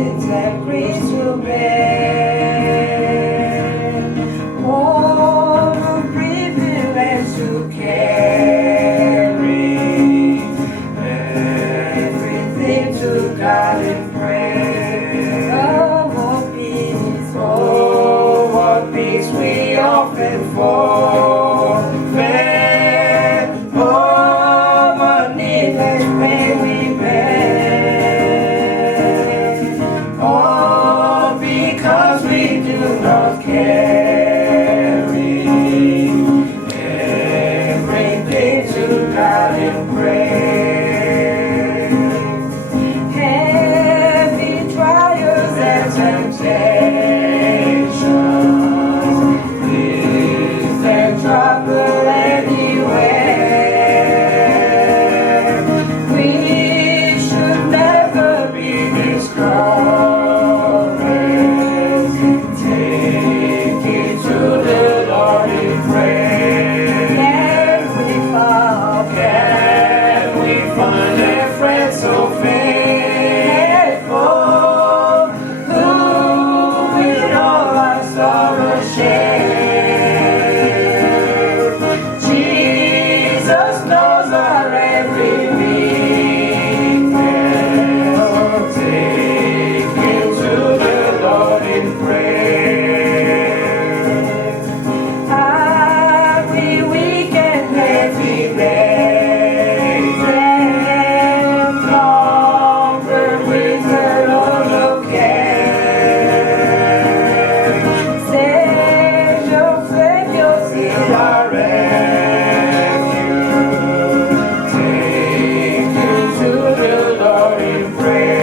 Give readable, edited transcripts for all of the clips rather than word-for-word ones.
sins and griefs to bear. What a privilege to carry everything to God in prayer. Oh, what peace we often forfeit. Oh, what needless pain we bear. All because we do not carry everything to God in prayer. Heavy trials and temptations, is there trouble anywhere? We should never be discouraged. Take it to the Lord in prayer. Can we find a friend so faithful, who with all our sorrow share? Jesus knows our every weakness. Take him to the Lord in prayer. Are we weak and heavy laden, cumbered with a load of care? Savior, Savior, is our refuge. Take you to the Lord in prayer.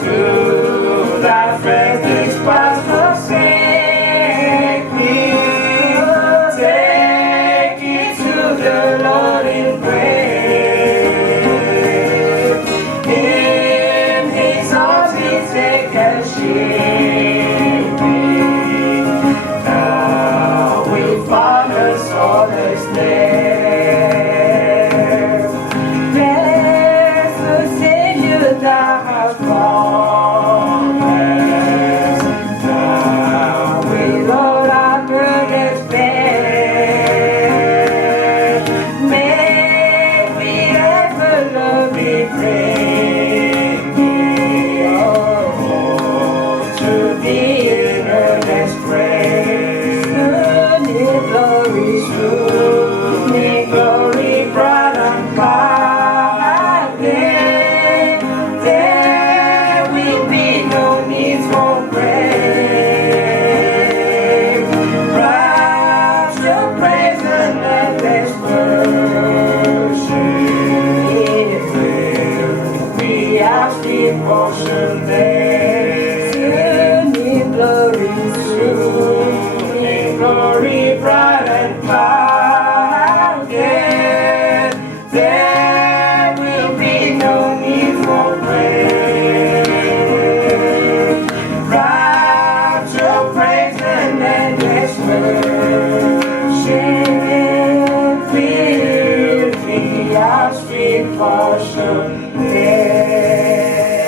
To thy friends, despise forsake me. Take it to the Lord in prayer. In his arms he take and shield me. Now we found a solace there. Blessed Savior, thou hast promised. Now we Lord our burdens bear. May we ever love thee, bring thee, oh, to thee in earnest prayer. Soon in glory, bright and clouded, there will be no need for prayer. Rapture, praise, and endless worship will be our sweet portion there. Soon in glory, bright and clouded, there will be no need for prayer. Rapture, praise, and endless worship will be our sweet portion there.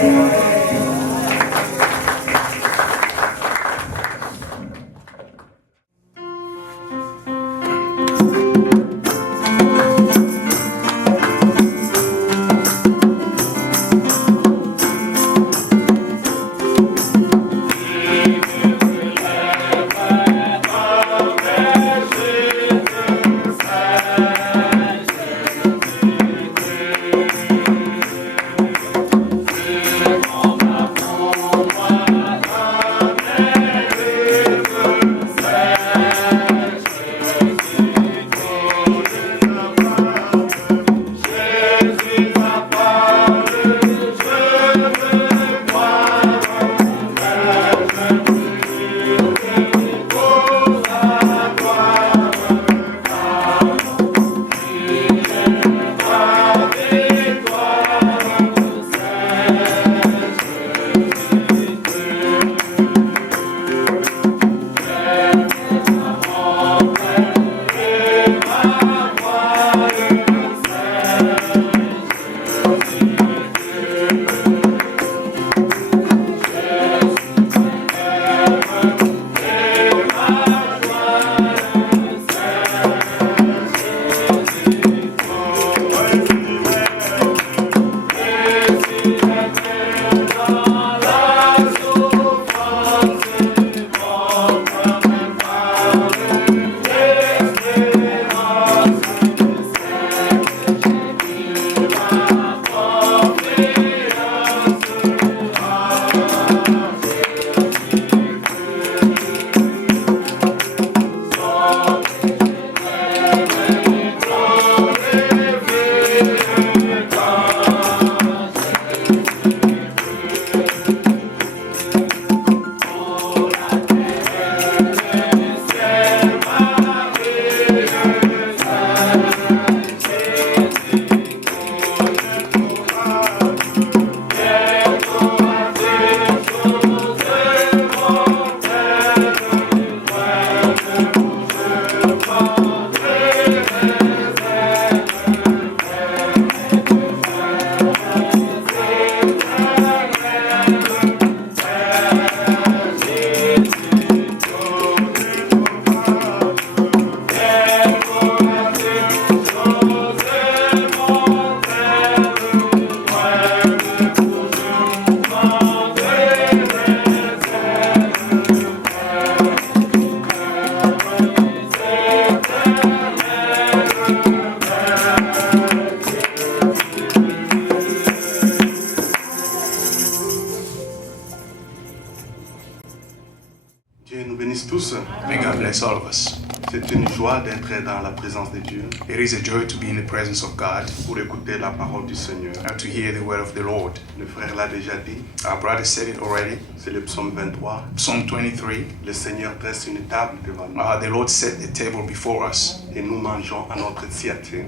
Dieu nous bénisse tous. May God bless all of us. C'est une joie d'être dans la présence de Dieu It is a joy to be in the presence of God pour écouter la parole du Seigneur. and to hear the word of the Lord. Le frère l'a déjà dit, Our brother said it already. c'est le psaume 23. Psalm 23. Le Seigneur dresse une table devant nous The Lord set the table before us. et nous mangeons à notre satiété.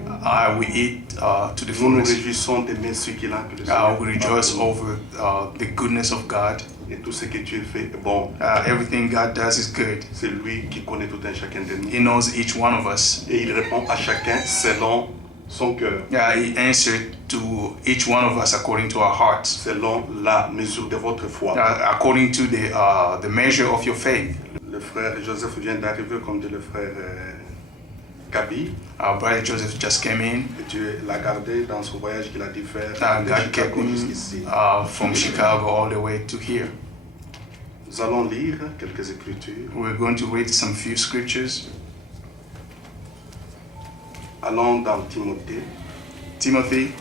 We eat to the Nous nous fullness. réjouissons des mets succulents que le Seigneur We prépare rejoice pour nous. over the goodness of God. Et tout ce que Dieu fait est bon. Everything God does is good. C'est lui qui connaît tout un chacun de nous. He knows each one of us. Et il répond à chacun selon son cœur, He answered to each one of us according to our hearts, selon la mesure de votre foi. according to the measure of your faith. Le frère Joseph vient d'arriver, comme dit le frère Kabi. Our brother Joseph just came in. Et Dieu l'a gardé dans son voyage qu'il a dû faire de God kept Chicago him jusqu'ici. from Chicago all the way to here. Nous allons lire quelques écritures. We're going to read some few scriptures. Allons dans Timothée, Timothy,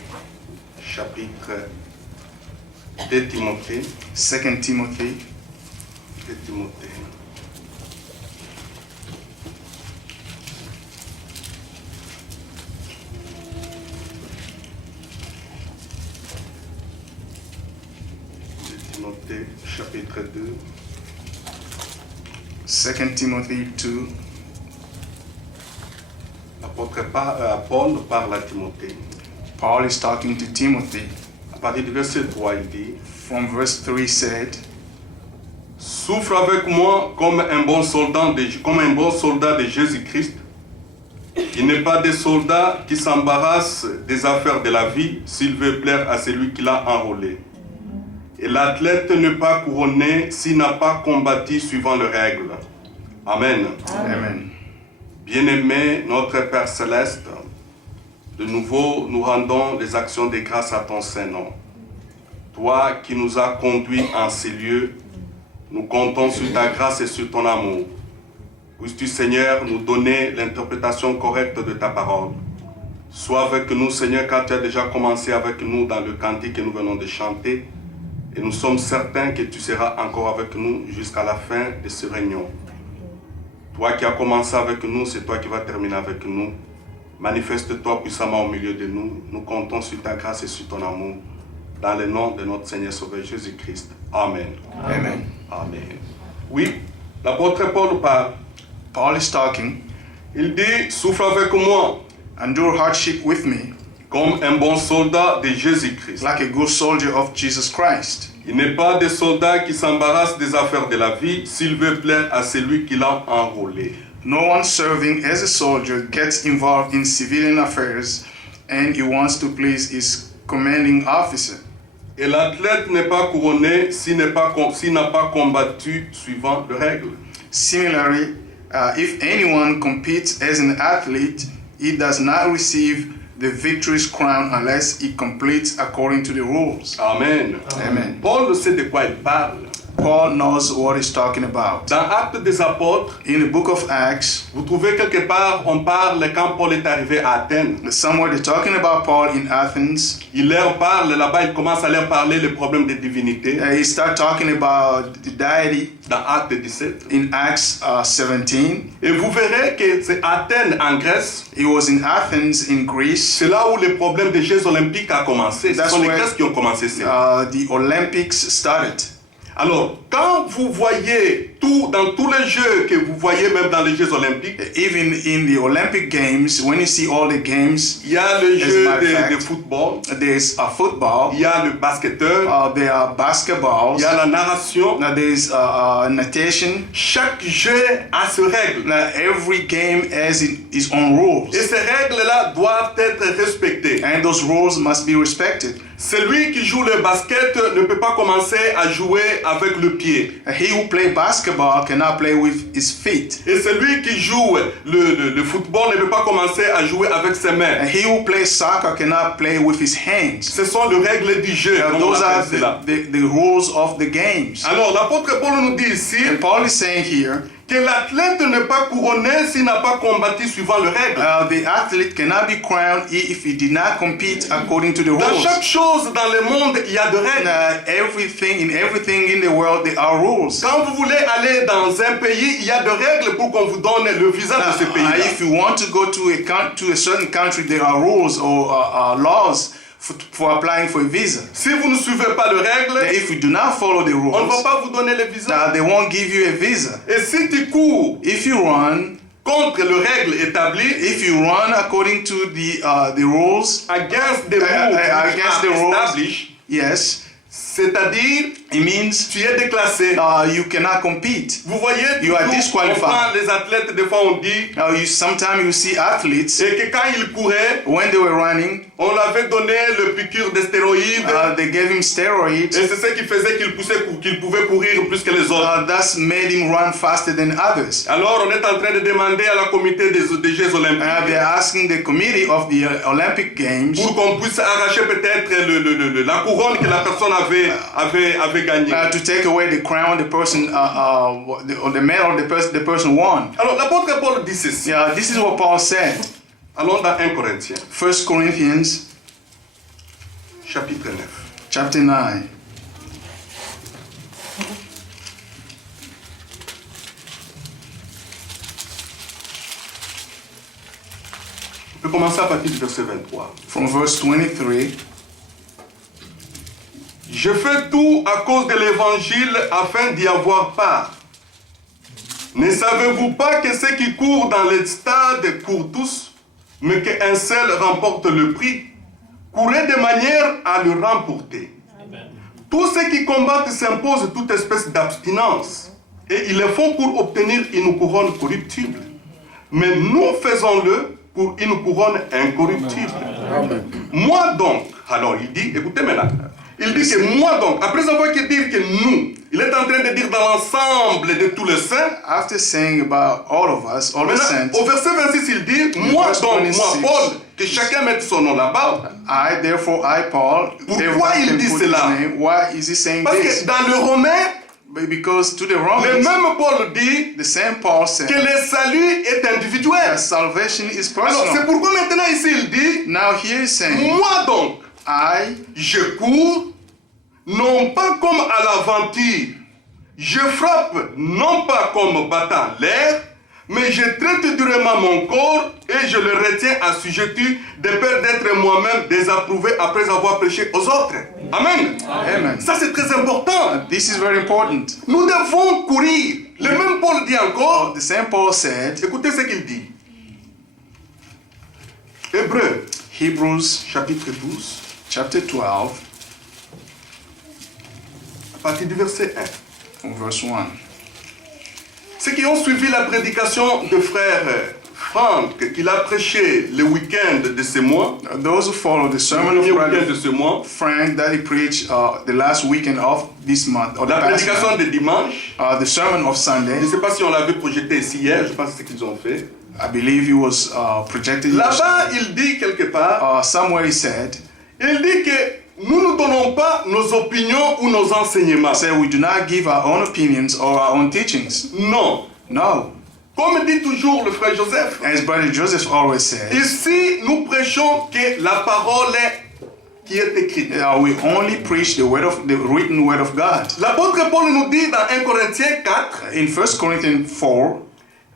chapitre 2 Timothée, 2 Timothy, 2 Timothée. Timothée, chapitre 2, 2 Timothy 2. l'apôtre Paul parle à Timothée. Paul is talking to Timothy. À partir du verset 3, il dit: From verse 3 said, Souffre avec moi comme un bon soldat de Jésus-Christ. Il n'est pas des soldats qui s'embarrassent des affaires de la vie s'il veut plaire à celui qui l'a enrôlé. Et l'athlète n'est pas couronné s'il n'a pas combattu suivant les règles. Amen. Amen. Bien-aimé, notre Père Céleste, de nouveau nous rendons les actions de grâce à ton Saint-Nom. Toi qui nous as conduits en ces lieux, nous comptons sur ta grâce et sur ton amour. Puisses-tu, Seigneur, nous donner l'interprétation correcte de ta parole. Sois avec nous, Seigneur, car tu as déjà commencé avec nous dans le cantique que nous venons de chanter. Et nous sommes certains que tu seras encore avec nous jusqu'à la fin de ce réunion. Toi qui as commencé avec nous, c'est toi qui vas terminer avec nous. Manifeste-toi puissamment au milieu de nous. Nous comptons sur ta grâce et sur ton amour. Dans le nom de notre Seigneur Sauveur Jésus-Christ. Amen. Amen. Amen. Oui, l'apôtre Paul parle. Paul is talking. Il dit, souffre avec moi Endure hardship with me, comme un bon soldat de Jésus-Christ. like a good soldier of Jesus Christ. Il n'est pas des soldats qui s'embarrassent des affaires de la vie s'il veut plaire à celui qui l'a enrôlé. No one serving as a soldier gets involved in civilian affairs and he wants to please his commanding officer. Et l'athlète n'est pas couronné s'il n'a pas combattu suivant les règles. Similarly, if anyone competes as an athlete, he does not receive the victory's crown unless he completes according to the rules. Amen. Amen. Paul sait de quoi il parle. Paul knows what he's talking about. Dans Actes des Apôtres, In the book of Acts, vous trouvez quelque part, on parle quand Paul est arrivé à Athènes. somewhere they're talking about Paul in Athens. Il leur parle, là-bas, il commence à leur parler les problèmes de divinité. He start talking about the deity Dans Actes 17. in Acts 17. Et vous verrez que c'est Athènes en Grèce. He was in Athens in Greece. C'est là où le problème des Jeux Olympiques a commencé. Ce That's sont les where, Grèces qui ont commencé ça. The Olympics started. Alors, quand vous voyez dans tous les jeux que vous voyez, même dans les Jeux Olympiques, Even in the Olympic Games, when you see all the games, il y a le As a jeu matter of fact, de football, there's football, il y a le basketteur, there are basketballs, il y a la narration. there's natation. Chaque jeu a ses règles. Every game has its own rules, Et ces règles-là doivent être respectées. and those rules must be respected. Celui qui joue le basket ne peut pas commencer à jouer avec le pied. He who plays basketball cannot play with his feet. Et celui qui joue le football ne peut pas commencer à jouer avec ses mains. And he who plays soccer cannot play with his hands. Ce sont les règles du jeu. Comme on Those are appelle cela. the rules of the games. Alors l'apôtre Paul nous dit ici And Paul is saying here, que l'athlète n'est pas couronné s'il n'a pas combattu suivant les règles. the athlete cannot be crowned if he did not compete according to the Dans rules. chaque chose dans le monde, il y a des règles. Everything in the world, there are rules. Quand vous voulez aller dans un pays, il y a des règles pour qu'on vous donne le visa de ce pays. If you want to go to a certain country, there are rules or laws for applying for a visa. Si vous ne suivez pas les règles, If you do not follow the on ne va rules, pas vous donner le visa. they won't give you a visa. Et si tu cours If you run, contre les règles établies, if you run according to the rules, against the rules against the rules, established, yes, c'est-à-dire it means tu es déclassé. you cannot compete. Vous voyez, You are toujours, disqualified. on prend les athlètes, des fois on dit, Sometimes you see athletes et que quand ils couraient, when they were running, on leur avait donné le piqûre de stéroïdes, they gave him steroids. et c'est ce qui faisait qu'il pouvait courir plus que les autres. That's made him run faster than others. Alors on est en train de demander à la comité des Jeux Olympiques They're asking the committee of the Olympic Games pour qu'on puisse arracher peut-être la couronne que la personne avait gagnée. to take away the crown the person or the medal the person won. Alors l'apôtre Paul dit ceci. Yeah, this is what Paul said. Allons dans 1 Corinthiens, 1 Corinthians chapitre 9. chapter 9. On peut commencer à partir du verset 23. From verse 23. Je fais tout à cause de l'évangile afin d'y avoir part. Ne savez-vous pas que ceux qui courent dans les stades courent tous, mais qu'un seul remporte le prix? Courez de manière à le remporter. Tous ceux qui combattent s'imposent toute espèce d'abstinence, et ils le font pour obtenir une couronne corruptible. Mais nous faisons-le pour une couronne incorruptible. Moi donc, alors il dit, écoutez maintenant, il dit que moi donc, après avoir dit que nous, il est en train de dire dans l'ensemble de tous les saints. After saying about all of us, all the saints, au verset 26, il dit, moi donc, moi Paul, que chacun mette son nom là-bas. therefore I, Paul, Pourquoi everyone il can dit put cela? his name. Why is he saying Parce this? que dans le Romain, Because to the le Romans, même Paul dit the same Paul que said le salut est individuel. that salvation is Alors c'est personal. pourquoi maintenant ici il dit, Now here he's saying, moi donc, I, je cours, non pas comme à l'aventure, je frappe non pas comme battant l'air, mais je traite durement mon corps et je le retiens assujetti de peur d'être moi-même désapprouvé après avoir prêché aux autres. Amen. Amen. Ça c'est très important. This is very important. Nous devons courir. Le même Paul dit encore, The same Paul said, écoutez ce qu'il dit. Hébreux, Hebrews chapitre 12, chapter 12, à partir du verset 1. from verse 1. Ceux qui ont suivi la prédication de frère Franck, qu'il a prêché le week-end de ce mois, Those who follow the le sermon of premier week-end Brother de ce mois, Frank that he preached the last weekend of this month, or the la past prédication month, de dimanche, the sermon of Sunday, je ne sais pas si on l'avait projeté ici hier, je pense que c'est ce qu'ils ont fait. I believe he was projected. Là-bas, il dit quelque part, Somewhere he said, il dit que nous ne donnons pas nos opinions ou nos enseignements. we do not give our own opinions or our own teachings. Non. No. Comme dit toujours le frère Joseph, As Brother Joseph always said, ici nous prêchons que la parole qui est écrite. we only preach the written word of God. L'apôtre Paul nous dit dans 1 Corinthiens 4, In 1 Corinthians 4,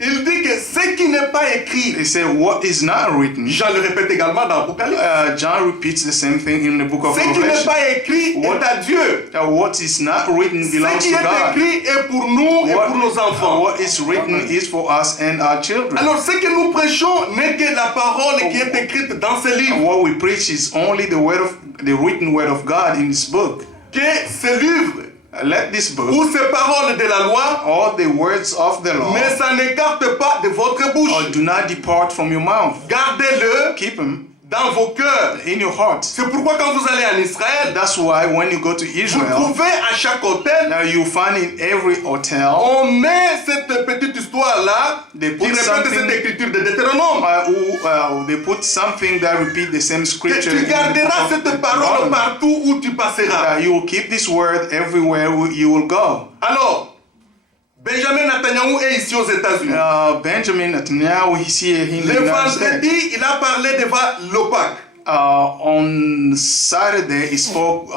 il dit que ce qui n'est pas écrit, he said, what is not written. Jean le répète également dans l'Apocalypse, John repeats the same thing in the book of ce qui n'est Revelation. pas écrit est à Dieu. What is not written Ce belongs qui to est God. écrit est pour nous et pour nos enfants. What is written is for us and our children. Alors ce que nous prêchons n'est que la parole qui est écrite dans ce livre. What we preach is only the written word of God in this book. Que ce livre Let this book, ou ces paroles de la loi all the words of the law, ne s'en écarte pas de votre bouche. do not depart from your mouth. Gardez-le Keep them dans vos cœurs. in your heart. C'est pourquoi quand vous allez en Israël, That's why when you go to vous Israel, trouvez à chaque hôtel, now you find in every hotel, on met cette petite histoire-là They qui put répète something- cette écriture de Deutéronome. they put something that repeat the same Que scripture. tu in the garderas book of cette parole Deuteronomy. partout où tu passeras. You will keep this word everywhere you will go. Alors, Benjamin Netanyahu est ici aux États-Unis. Benjamin Netanyahu is here in the Le United States. vendredi, il a parlé devant l'OPAC. On Saturday, he spoke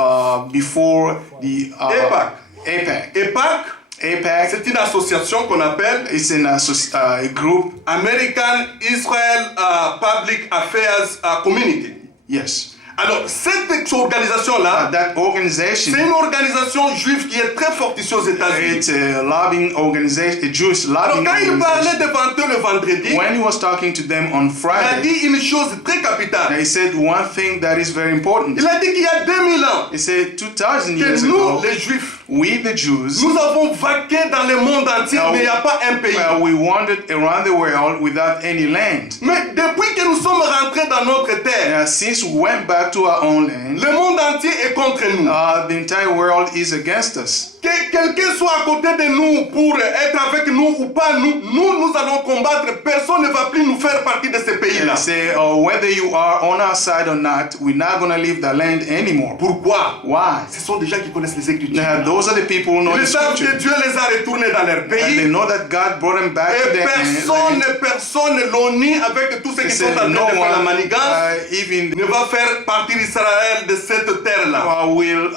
before the AIPAC. AIPAC. EPAC, c'est une association qu'on appelle It's a group. American Israel Public Affairs Community. Yes. Alors, cette organisation-là, That organization, c'est une organisation juive qui est très forte ici aux États-Unis. it's a lobbying organization, a Jewish Alors, lobbying quand il parlait organization. devant eux le vendredi, When he was talking to them on il a Friday, dit une chose très capitale. he said one thing that is very important. Il a dit qu'il y a 2000 ans He said 2000 que years nous, ago, les Juifs, we the Jews, nous avons vaqué dans le monde entier, mais il n'y a pas un pays. we wandered around the world without any land. Mais depuis que nous sommes rentrés dans notre terre, Since we went back to our own land, le monde entier est contre nous. the entire world is against us. Que quelqu'un soit à côté de nous pour être avec nous ou pas, nous allons combattre. Personne ne va plus nous faire partie de ce pays-là. They say, whether you are on our side or not, we're not going to leave the land anymore. Pourquoi? Why? Ce sont des gens qui connaissent les Écritures. Those are the people who know Ils the savent que scripture. Dieu les a retournés dans leur And they pays. know that God brought them back to Et their land. personne l'ont ni avec tous ceux They qui sont en said, train de no faire la one, manigance, even ne va faire partir Israël de cette terre-là. will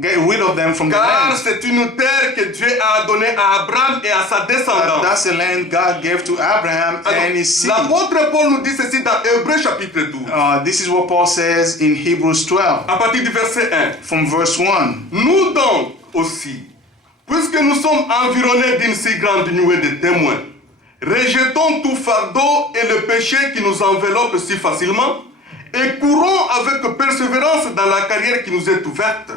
get rid of them from the Car land. c'est une terre que Dieu a donnée à Abraham et à sa descendance. That's the land God gave to Abraham and his seed. L'apôtre Paul nous dit ceci dans Hébreux chapitre 12, This is what Paul says in Hebrews 12, à partir du verset 1. from verse 1. Nous donc aussi, puisque nous sommes environnés d'une si grande nuée de témoins, rejetons tout fardeau et le péché qui nous enveloppe si facilement et courons avec persévérance dans la carrière qui nous est ouverte.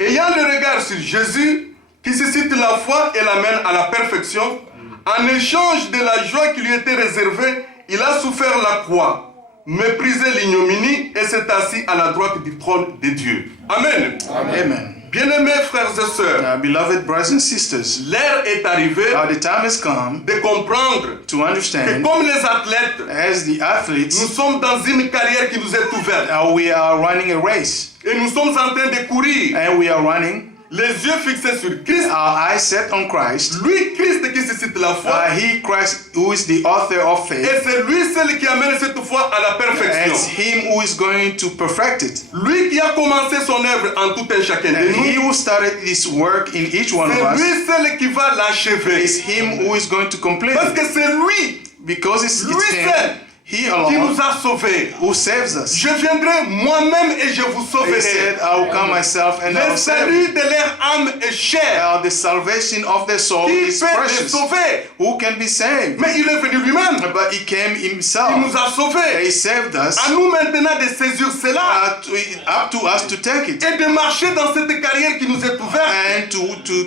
Ayant le regard sur Jésus, qui suscite la foi et l'amène à la perfection, en échange de la joie qui lui était réservée, il a souffert la croix, méprisé l'ignominie et s'est assis à la droite du trône de Dieu. Amen. Amen. Bien-aimés frères et sœurs, Beloved brothers and sisters, l'heure est arrivée the time has come de comprendre to que understand, comme les athlètes, as the nous athletes, sommes dans une carrière qui nous est ouverte we are running a race, et nous sommes en train de courir, and we are running les yeux fixés sur Christ. our eyes set on Christ. Lui, Christ qui suscite la foi, He, Christ, who is the author of et faith, c'est lui seul qui amène cette foi à la and it's perfection. Him who is going to perfect it. Lui qui a commencé son œuvre en tout un chacun de And He nous, who started this work in each one of c'est us, lui seul qui va l'achever. is Him who is going to complete Parce it. que c'est lui Because it's Lui Him, seul He qui alone, nous a sauvés. who saves us. Je viendrai moi-même et je vous He sauverai. said, I will come myself and I Le will save you. salut de leur âme est cher. The salvation of their soul Qui is peut les precious. sauver? Who can be saved? Mais il est venu lui-même. But He came Il Himself. nous a sauvés. He saved us. À nous maintenant de saisir cela Up to us to take it et de marcher dans cette carrière qui nous est ouverte. and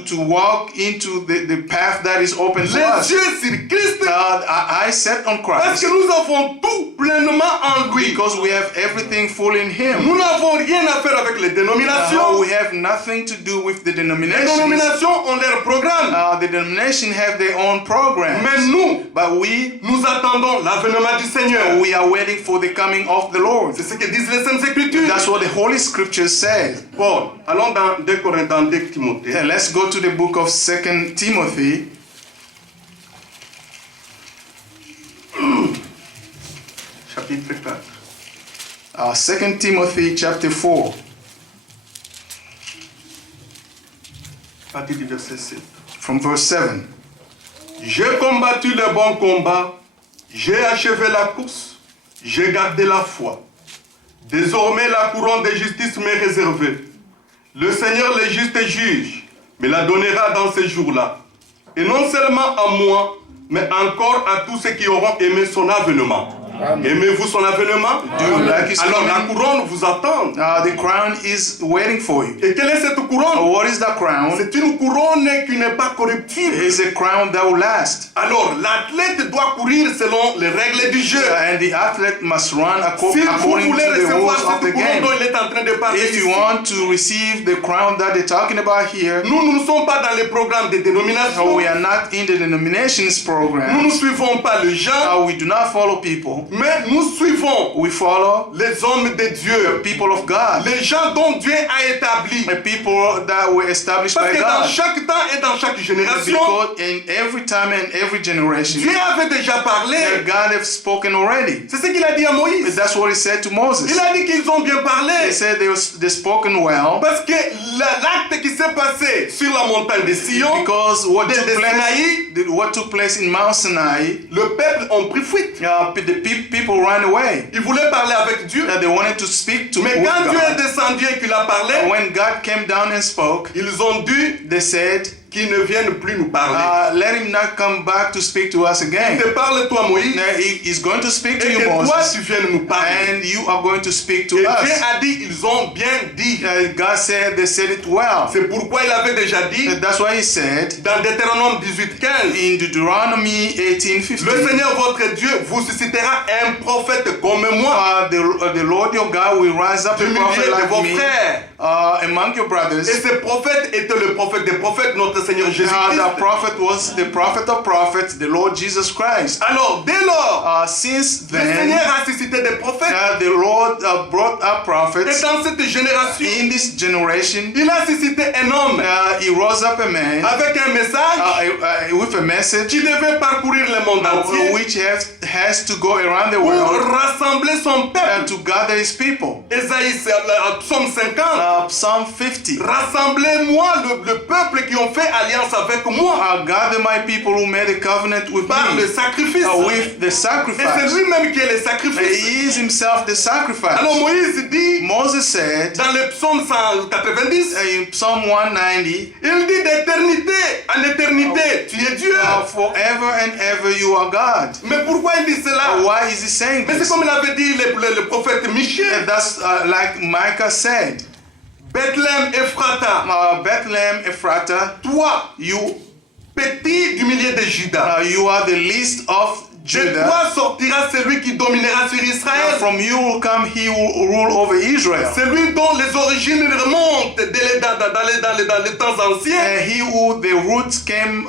to walk into the path that is open to Les us. yeux sur Christ, I set on parce Christ que nous avons tout pleinement en lui. because we have everything full in Him. Nous n'avons rien à faire avec les dénominations. We have nothing to do with the Les denominations. dénominations ont leur programme. The denomination have their own programs. Mais nous, But we nous attendons l'avènement du Seigneur. are waiting for the coming of the Lord. C'est ce que disent les Saintes Écritures. That's what the Holy Scriptures says. Bon, allons dans 2 Corinthiens, dans 2 Timothée. And let's go to the book of 2 Timothy. Chapitre 4. 2 Timothy chapter 4, À partir du verset 7. from verse 7. J'ai combattu le bon combat, j'ai achevé la course, j'ai gardé la foi. Désormais la couronne de justice m'est réservée. Le Seigneur le juste juge me la donnera dans ces jours-là. Et non seulement à moi, mais encore à tous ceux qui auront aimé son avènement. Aimez-vous son avènement? Do you like his Alors la coming? couronne vous attend. The crown is waiting for you. Et quelle est cette couronne? What is the crown? C'est une couronne qui n'est pas corruptible. It's a crown that will last. Alors l'athlète doit courir selon les règles du jeu. And the athlete must run Si vous according voulez to the recevoir rules of cette the couronne game. dont il est en train de parler If you ici, want to receive the crown that they're talking about here, nous ne sommes pas dans les programmes de dénomination. we are not in the denominations Nous ne program. suivons pas les gens, We do not follow people. mais nous suivons We follow les hommes de Dieu. people of God. Les gens dont Dieu a établi. The people that were established Parce by que dans God. chaque temps et dans chaque génération, Because in every time and every generation, Dieu avait déjà parlé. God has spoken already. C'est ce qu'il a dit à Moïse. That's what he said to Moses. Il a dit qu'ils ont bien parlé. They said they spoken well Parce que l'acte qui s'est passé sur la montagne de Sion, because what de took place in Mount Sinai, le peuple ont pris fuite. the people ran away. Ils voulaient parler avec Dieu. They wanted to speak to Mais with quand Dieu est God. descendu et qu'il a parlé, When God came down and spoke, ils ont dit they said, qu'il ne vienne plus nous parler. let him not come back to speak to us Il again. te parle toi Moïse, He's going to speak to et you, que toi Moses, tu viennes nous parler. and you are going to speak to Et Dieu us. a dit, ils ont bien dit. God said they said it well. C'est pourquoi il avait déjà dit, That's why he said dans Deutéronome 18:15, in Deuteronomy le 18:15, Seigneur votre Dieu vous suscitera un prophète comme moi, the Lord your God will rise up du a milieu prophet de like vos me frères. among your Et brothers. ce prophète était le prophète des prophètes, notre Seigneur The Jésus-Christ. prophet was the prophet of prophets, the Lord Jesus Christ. Alors, dès lors, Since le then, Seigneur a suscité des prophètes. the Lord brought up Et prophets. dans cette génération, In this generation, il a suscité un homme he rose up a man avec un message with a message qui devait parcourir le monde entier which has to go around the pour world rassembler son peuple. to gather his people. Ésaïe, psaume 50. Psalm 50. Rassemblez-moi le peuple qui ont fait alliance avec moi Gather my people who made a covenant with par le me, sacrifice. with the Et c'est sacrifice. lui-même qui est le sacrifice. He is himself the sacrifice. Alors Moïse dit Moses said dans le psaume 190, in Psalm 190, il dit d'éternité en éternité, tu es Dieu. forever and ever you are God. Mais pourquoi il dit cela? Why is he saying Mais c'est this? comme l'avait dit le prophète Michée. That's like Micah said. Bethléem Ephrata, Bethlehem Ephrata, toi, you petit du milieu de Juda, you are the least of de Judah. toi sortira celui qui dominera sur Israël. From you will come he who rule over Israel. Celui dont les origines remontent dans les temps anciens He who the roots came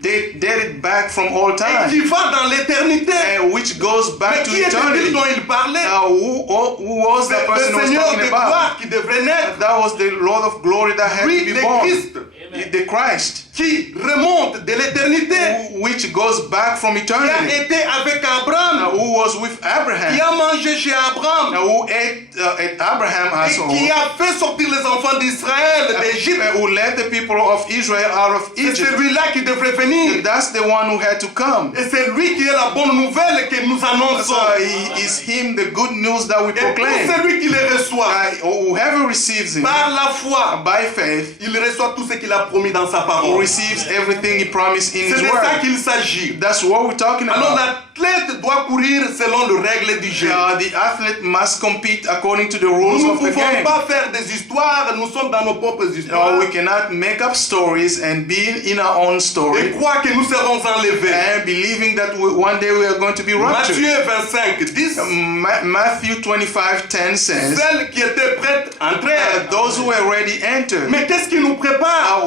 dated back from all et time, qui va dans l'éternité. which goes back Mais to qui était-il eternity. dont il parlait? Who was the C'est person le who was Seigneur talking de about? gloire qui devrait naître. That was the Lord of glory that had Oui, to be le born. Christ The Christ, qui remonte de l'éternité, which goes back from qui a eternity, été avec Abraham, who was with qui Abraham, a mangé chez Abraham, who ate at Abraham's et household, qui a fait sortir les enfants d'Israël d'Égypte. who led the people of Israel out of C'est Egypt. celui-là qui devrait venir. That's the one who had to come. Et c'est lui qui est la bonne nouvelle que nous annonçons. So he is him the good news that we Et tout proclaim. celui qui le reçoit Whoever receives him par la foi, by faith il reçoit tout ce qu'il a promis dans sa parole. receives everything he promised in C'est his de ça word. qu'il s'agit. That's what we're talking Alors about. l'athlète doit courir selon les règles du jeu. The athlete must compete according to the Nous rules ne of the pouvons game. pas faire des histoires, nous sommes dans nos propres histoires. We cannot make up stories and be in our own Et story croire que nous serons enlevés. and believing that one day we are going to be raptured. Matthieu 25, 10. Matthew 25:10 says, Celles qui étaient prêtes entrèrent. those who are ready enter. Mais qu'est-ce qui nous prépare?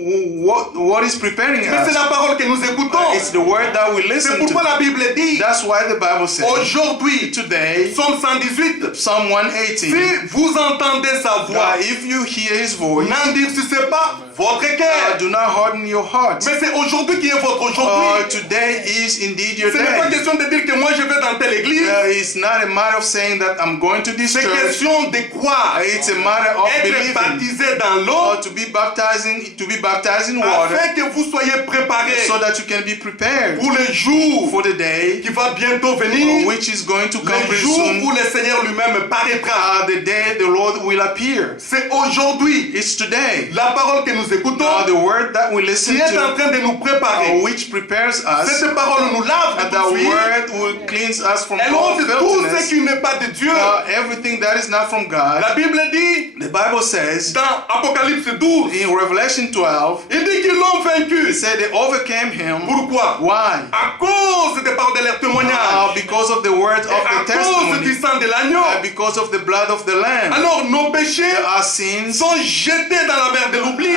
What is preparing Mais c'est us? la parole que nous écoutons. It's the word that we C'est listen pourquoi to. la Bible dit That's why the Bible says aujourd'hui, today, Psaume 118, Psalm 118, si vous entendez sa voix, if you hear his voice, n'endurcissez pas votre cœur. do not harden your heart. Mais c'est aujourd'hui qui est votre aujourd'hui. Today is indeed your Ce n'est pas day. question de dire que moi je vais dans telle église. It's not a matter of saying that I'm going to this C'est church. question de croire. It's a matter of être believing, baptisé dans l'eau, or to be baptized in water, afin que vous soyez préparés so that you can be prepared pour le jour for the day qui va bientôt venir, which is going to come le pretty jour soon, où le Seigneur lui-même paraîtra. the day the Lord will appear. C'est aujourd'hui It's today. la parole que nous écoutons The word that we listen qui est en to, train de nous préparer. which prepares us, Cette parole nous lave and de the toute suite. word will cleanse us from Elle all ôte tout ce filthiness. qui n'est pas de Dieu. Everything that is not from God. La Bible dit The Bible says dans Apocalypse 12, in Revelation 12, il dit qu'ils l'ont vaincu. it said they overcame him. Pourquoi? Why? À cause des paroles de leur témoignage. Because of the words Et of à the cause du testimony. sang de l'agneau. Because of the blood of the Lamb. Alors nos péchés Our sins sont jetés dans la mer de l'oubli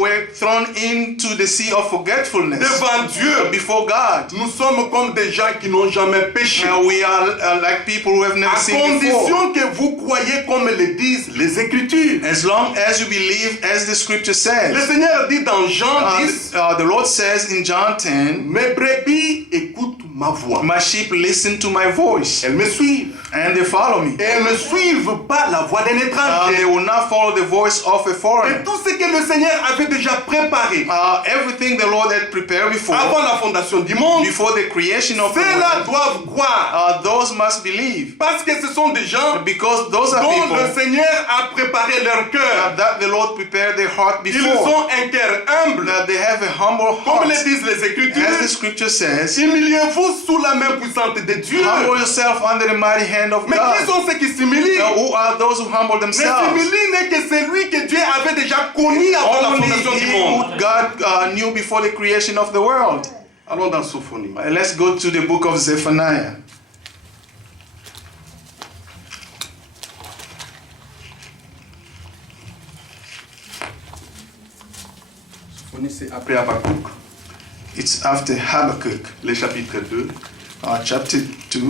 were thrown into the sea of forgetfulness devant Dieu. before God. Nous sommes comme des gens qui n'ont jamais péché. We are like people who have never À sinned before. condition que vous croyez comme le disent les Écritures. As long as you believe as the scripture Le says. Seigneur dit dans Jean 10, The Lord says in John 10, mes brebis écoutent ma voix. my sheep listen to my voice Elles me suivent. and they follow me. Et elles ne suivent pas la voix d'un They étranger. will not follow the voice of a Et foreigner. tout ce que le Seigneur avait déjà préparé Everything the Lord had prepared avant la fondation du monde, before the creation of the ceux-là world, doivent croire. those must believe. Parce que ce sont des gens Because those are dont le people Seigneur a préparé leur cœur. that the Lord prepared their heart Ils before. ont un cœur humble. That they have a humble Comme heart. le disent les As the Écritures, scripture says, humiliez-vous sous la main puissante de Dieu. humble yourself under the mighty hand of Mais qui God. sont ceux qui s'humilient? Who are those who humble Mais themselves? s'humilie n'est que celui que Dieu avait déjà connu avant la Only fondation du he monde. who God knew before the creation of the world. Allons dans Sophonie. Let's go to the book of Zephaniah. Sophonie, c'est après Habakkuk, It's after Habakkuk, le chapitre 2, chapter 2,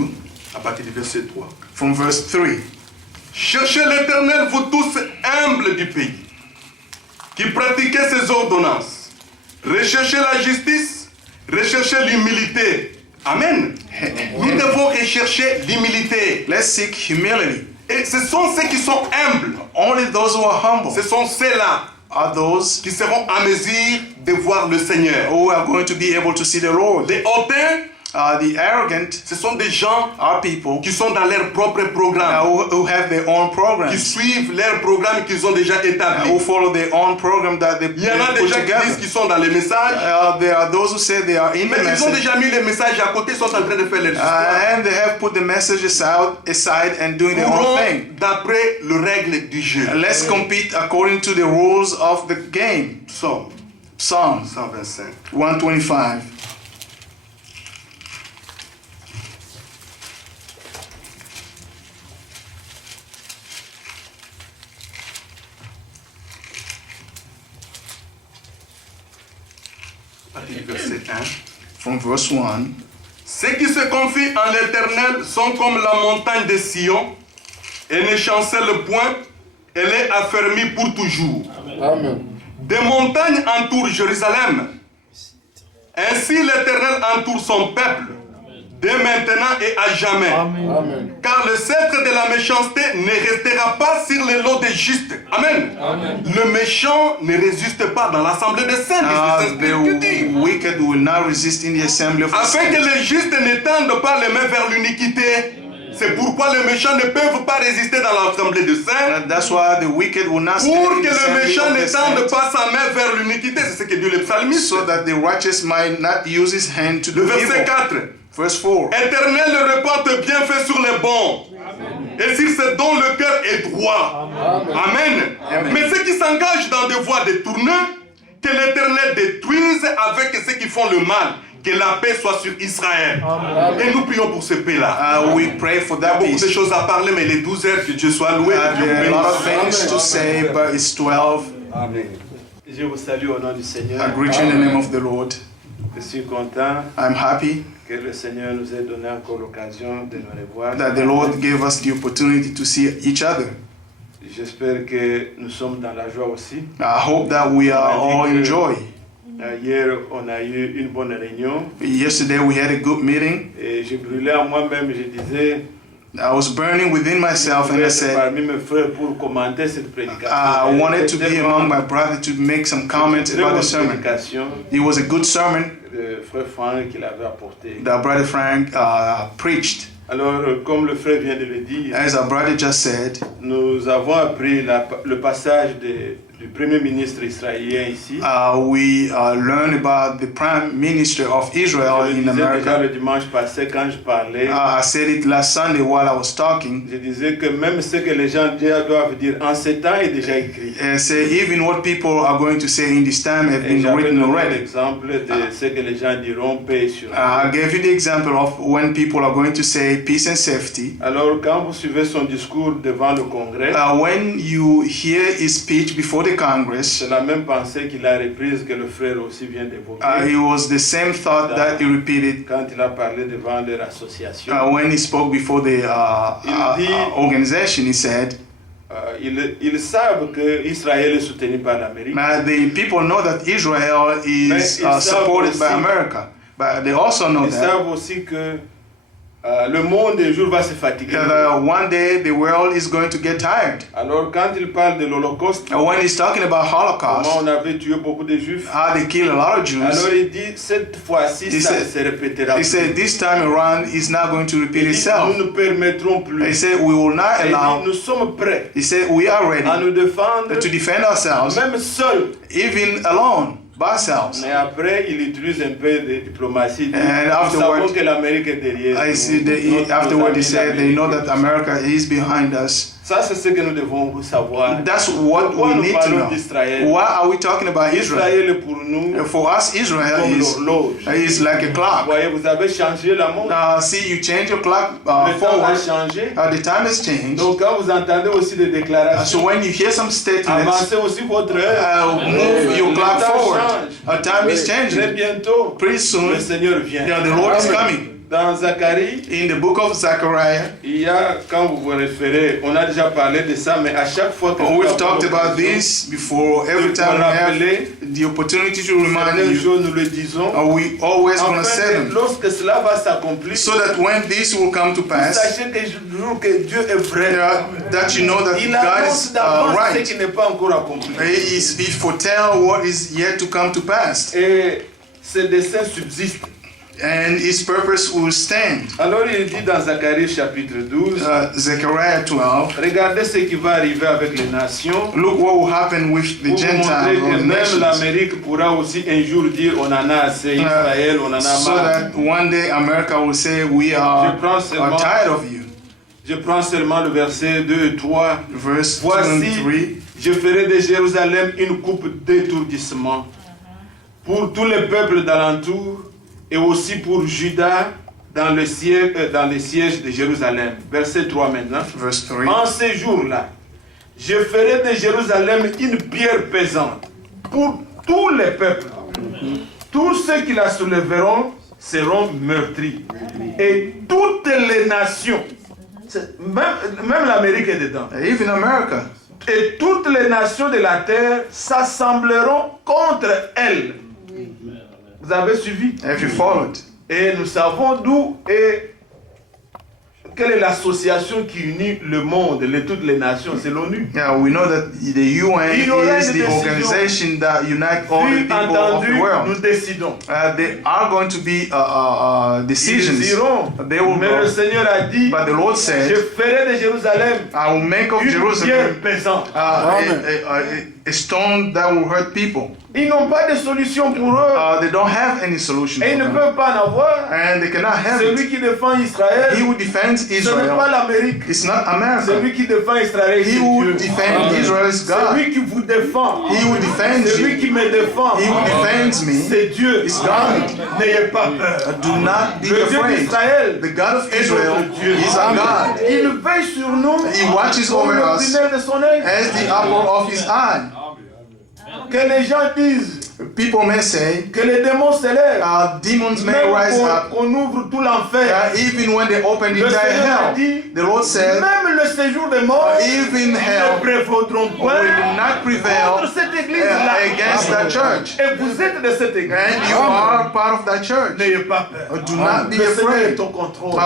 à partir du verset 3. from verse 3. Cherchez l'Éternel, vous tous humbles du pays, qui pratiquez ses ordonnances. Recherchez la justice, recherchez l'humilité. Amen. Nous devons rechercher l'humilité. Let's seek humility. Et ce sont ceux qui sont humbles. Only those who are humble Ce sont ceux-là are those qui seront à mesure de voir le Seigneur. who are going to be able to see the Lord. Les hautains, The arrogant ce sont des gens are people qui sont dans leur propre programme, who have their own qui programs, suivent leur programme qu'ils ont déjà établi. who follow their own program that they Il y en a put des gens qui disent together. qu'ils sont dans les messages, There are those who say they are in mais the ils ont message, déjà mis les messages à côté, ils sont en train de faire leur histoire. and they have put the message aside and doing their own Courons thing. d'après les règles du jeu. Let's compete according to the rules of the game. Psaume Psalm 125. 125. À partir du verset 1. From verse 1. Ceux qui se confient en l'Éternel sont comme la montagne de Sion, et ne chancellent point, elle est affermie pour toujours. Amen. Des montagnes entourent Jérusalem. Ainsi l'Éternel entoure son peuple, dès maintenant et à jamais. Amen. Car le sceptre de la méchanceté ne restera pas sur les lots des justes. Amen. Amen. Le méchant ne résiste pas dans l'assemblée des saints. The wicked will not resist in the assembly of the Afin que saints. les justes n'étendent pas les mains vers l'iniquité. C'est pourquoi les méchants ne peuvent pas résister dans l'assemblée des saints. That's why the wicked will not stand Pour in que the le assembly méchant of the n'étende saints, pas sa main vers l'iniquité. C'est ce que dit le psalmiste. so that the righteous might not use his hand to Le do verset evil. 4. Verse 4. Éternel, répand tes bienfaits sur les bons. Et sur ceux dont le cœur est droit. Amen. Amen. Mais ceux qui s'engagent dans des voies détournées, que l'Éternel détruise avec ceux qui font le mal. Que la paix soit sur Israël. Et nous prions pour ce paix-là. We pray for Il y a that beaucoup de peace. choses à parler, mais les 12 heures, que Dieu soit loué. que Dieu There vous are a lot of bénisse. things to say, but it's 12. Amen. Je vous salue au nom du Seigneur. I greet you in the name of the Lord. Je suis content I'm happy que le Seigneur nous ait donné encore l'occasion de nous revoir. that the Lord gave us the opportunity to see each other. J'espère que nous sommes dans la joie aussi. I hope that we are all in joy. Hier, on a eu une bonne réunion Yesterday we had a good meeting. et je brûlais en moi-même. Je disais, I was burning within myself, and I said, parmi mes frères pour commenter cette prédication. I wanted to be among my brothers to make some comments about the sermon. It was a good sermon Le frère Franck qui l'avait apporté. that Brother Frank preached. Alors, comme le frère vient de le dire, As our brother just said, nous avons appris le passage du premier ministre israélien ici. we learned about the Prime Minister of Israel Je le in disais déjà America. le dimanche passé quand je parlais. I said it last Sunday while I was talking. Je disais que même ce que les gens doivent dire en ce temps est déjà écrit. And say even what people are going to say in this time have Et been j'avais written donné already. l'exemple de ce que les gens diront, paix et sûreté. I gave you the example of when people are going to say peace and safety. Alors, quand vous suivez son discours devant le Congrès, When you hear his speech before the Congress, c'est la même pensée qu'il a reprise que le frère aussi vient d'évoquer it was the same thought that he repeated quand il a parlé devant leur association. when he spoke before the organization. He said, Ils savent que Israël est soutenu par l'Amérique. the people know that Israel is supported by America, but they also know Ils that savent aussi que le monde un jour va se fatiguer. one day the world is going to get tired. Alors, quand il parle de l'Holocauste, When he's talking about comment Holocaust, on avait tué beaucoup de Juifs, how they kill a lot of Jews, alors il dit cette fois-ci He ça ne said- se répétera he plus. said this time around it's not going to repeat Il dit, itself. nous ne permettrons plus. He said we will not Il dit, allow. nous sommes prêts He said we are ready à nous défendre, to defend ourselves, même seuls. even alone, by ourselves. Mais après, il utilise un peu de diplomatie. And Nous afterward- savons que l'Amérique est derrière I nous. see Notre- afterward he nos said amis they know that d'Amérique. America is behind us. Ça, c'est ce que nous devons savoir. That's what Pourquoi we nous need to parlons know. d'Israël? Why are we talking about Israel? Israël est pour nous For us, Israel comme is l'horloge. like a Vous clock. voyez, vous avez changé la montre. See, you change your clock Le temps a forward. changé. The time has changed. Donc, quand vous entendez aussi des So déclarations, when you hear some statements, avancez aussi votre heure. move your Le clock temps forward. change. Time is Très changing. bientôt, Pretty soon, le Seigneur vient. the Lord is coming. Dans Zacharie, In the book of Zechariah, il y a, quand vous vous référez, on a déjà parlé de ça, mais à chaque fois que nous we've avons talked about l'occasion this before. Every de time we have rappeler, the opportunity to remind certaines you, choses, nous le disons, we always want to say afin que them. lorsque cela va s'accomplir, So that when this will come to pass, sachez que Dieu est vrai. that you know that Il God annonce is d'avance ce right. qui n'est pas encore accompli. He foretell what is yet to come to pass, Et ce dessein subsiste. and His purpose will stand. Alors il dit dans Zacharie chapitre 12, Zechariah 12. regardez ce qui va arriver avec les nations. Look what will happen with the Pour vous montrer Gentiles or que the même nations, l'Amérique pourra aussi un jour dire on en a assez, Israël, on en a so marre. that one day America will say we are tired of you. Je prends seulement le verset 2 et 3. Verse 2 Voici, and 3. je ferai de Jérusalem une coupe d'étourdissement pour tous les peuples d'alentour et aussi pour Juda dans le siège de Jérusalem. Verset 3 maintenant. Verse 3. En ces jours-là, je ferai de Jérusalem une pierre pesante pour tous les peuples. Tous ceux qui la soulèveront seront meurtris. Et toutes les nations, même l'Amérique est dedans, Even America. et toutes les nations de la terre s'assembleront contre elle. Vous avez suivi? Have you followed? Et nous savons d'où est, quelle est l'association qui unit le monde, toutes les nations, c'est l'ONU. Yeah, we know that the UN Il y aura is des the décisions. organization that unites all the Puis people of entendu, the nous world. décidons. There are going to be Ils decisions. iront. They will Mais le go. Seigneur a dit, But the Lord je said, ferai de Jérusalem I will make of une pierre Jerusalem pesante. a stone that will hurt people. Ils n'ont pas de solution pour eux. They don't have any solution Et for ils ne them. peuvent pas en avoir. And they cannot have Celui it. qui défend Israël, He who defends ce n'est pas Israel, l'Amérique. it's not America. Celui qui défend Israël, c'est He who Dieu. defends Israel is God. Celui qui vous défend, He who defends celui you, qui me défend, he who defends me, c'est Dieu. is God. N'ayez pas peur. Do not be Le Dieu afraid. d'Israël The God of est Israel notre Dieu. is our God. Il veille sur nous He watches comme over le us prunelle de son œil. as the apple of his eye. Que les gens disent, people may say, que les démons s'élèvent, demons may même rise up. qu'on ouvre tout l'enfer. Even when they open the Le entire Seigneur a hell, dit, the Lord said, même le séjour des morts even ne hell prévaudront will point not prevail contre cette église-là. against that church. Et vous êtes de cette église. And you are part of that church. N'ayez pas peur. Do not be Le Seigneur afraid. est au contrôle.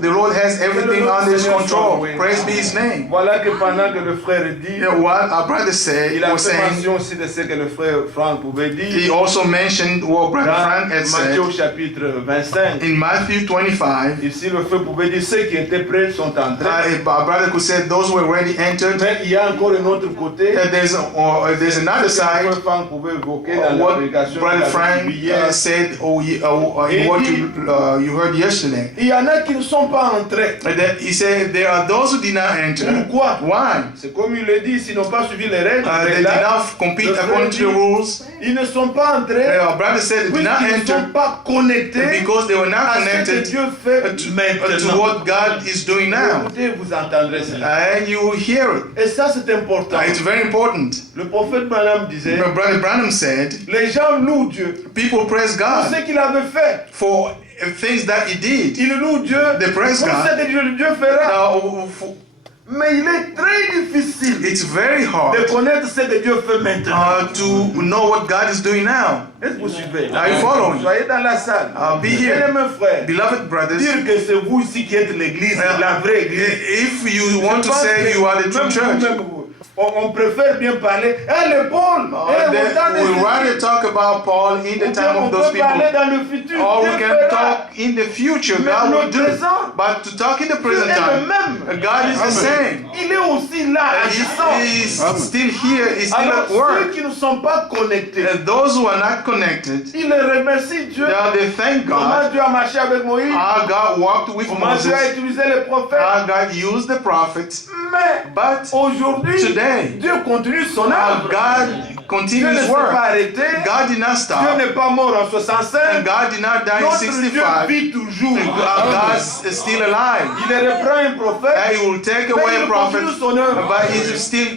The Lord has everything under His control. Praise be His name. Voilà que pendant que le frère dit, What our brother said, il a was fait saying, mention aussi de ce que le frère Franck pouvait he dire also mentioned what Brother Frank dans had said Matthieu chapitre 25. in Matthew 25. Ici, le frère pouvait dire ceux qui étaient prêts sont entrés. Our brother could say those who already entered. Mais il y a encore un autre côté. There's another Ce que le side. frère Franck pouvait évoquer dans la What prédication Brother qu'il avait Frank suivie hier. said, in what you heard yesterday. Il y en a qui ne sont pas entrés. That he said there are those who did not enter. Pourquoi? Why? C'est comme il le dit, s'ils n'ont pas suivi les règles, They mais did là, not compete le frère according to the dit, rules. ils ne sont pas entrés Our brother said they did not puisqu'ils ne sont enter pas connectés because they were not à ce que connected Dieu fait to maintenant. what God is doing now. Écoutez, vous entendrez cela. And you will hear it. Et ça, c'est important. It's very important. Le prophète Branham disait, Brother Branham said, les gens louent Dieu people praise pour God ce qu'il avait fait. for things that He did. Ils louent Dieu They praise pour God. ce que Dieu fera. Now, Mais il est très difficile it's very de hard connaître ce que Dieu fait maintenant. to know what God is doing now. Est-ce que vous suivez? Are you following? Soyez dans la salle. Be here. Bien-aimés frères, Beloved brothers, dire que c'est vous ici qui êtes l'église, la vraie église. if you want Je to pense say que you are the true même vous, church, même vous, on préfère bien parler. Les Paul, we'd rather talk about Paul in the time on of those peut parler people. dans le futur. Or we Dieu can fera. talk in the future, Mais God le will do it. présent, But to talk in the Dieu present est le time, même. God is the same. Il est aussi là, agissant. He is still here, He's still Alors at ceux work. qui ne sont pas connectés, And those who are not connected, ils remercient Dieu. they thank Comment God. Dieu a marché avec Moïse, Our God walked with comment Dieu a Moses. utilisé les prophètes. Our God used the prophets. Mais But aujourd'hui, today, Dieu continue son our œuvre. God Dieu ne continues s'est work. pas arrêté. God did not Dieu stop. n'est pas mort en And 65. God did not die in Notre Dieu 65. vit toujours. God is still alive. Il reprend un prophète. And He will take Mais away a il prophet, continue son œuvre. but He's still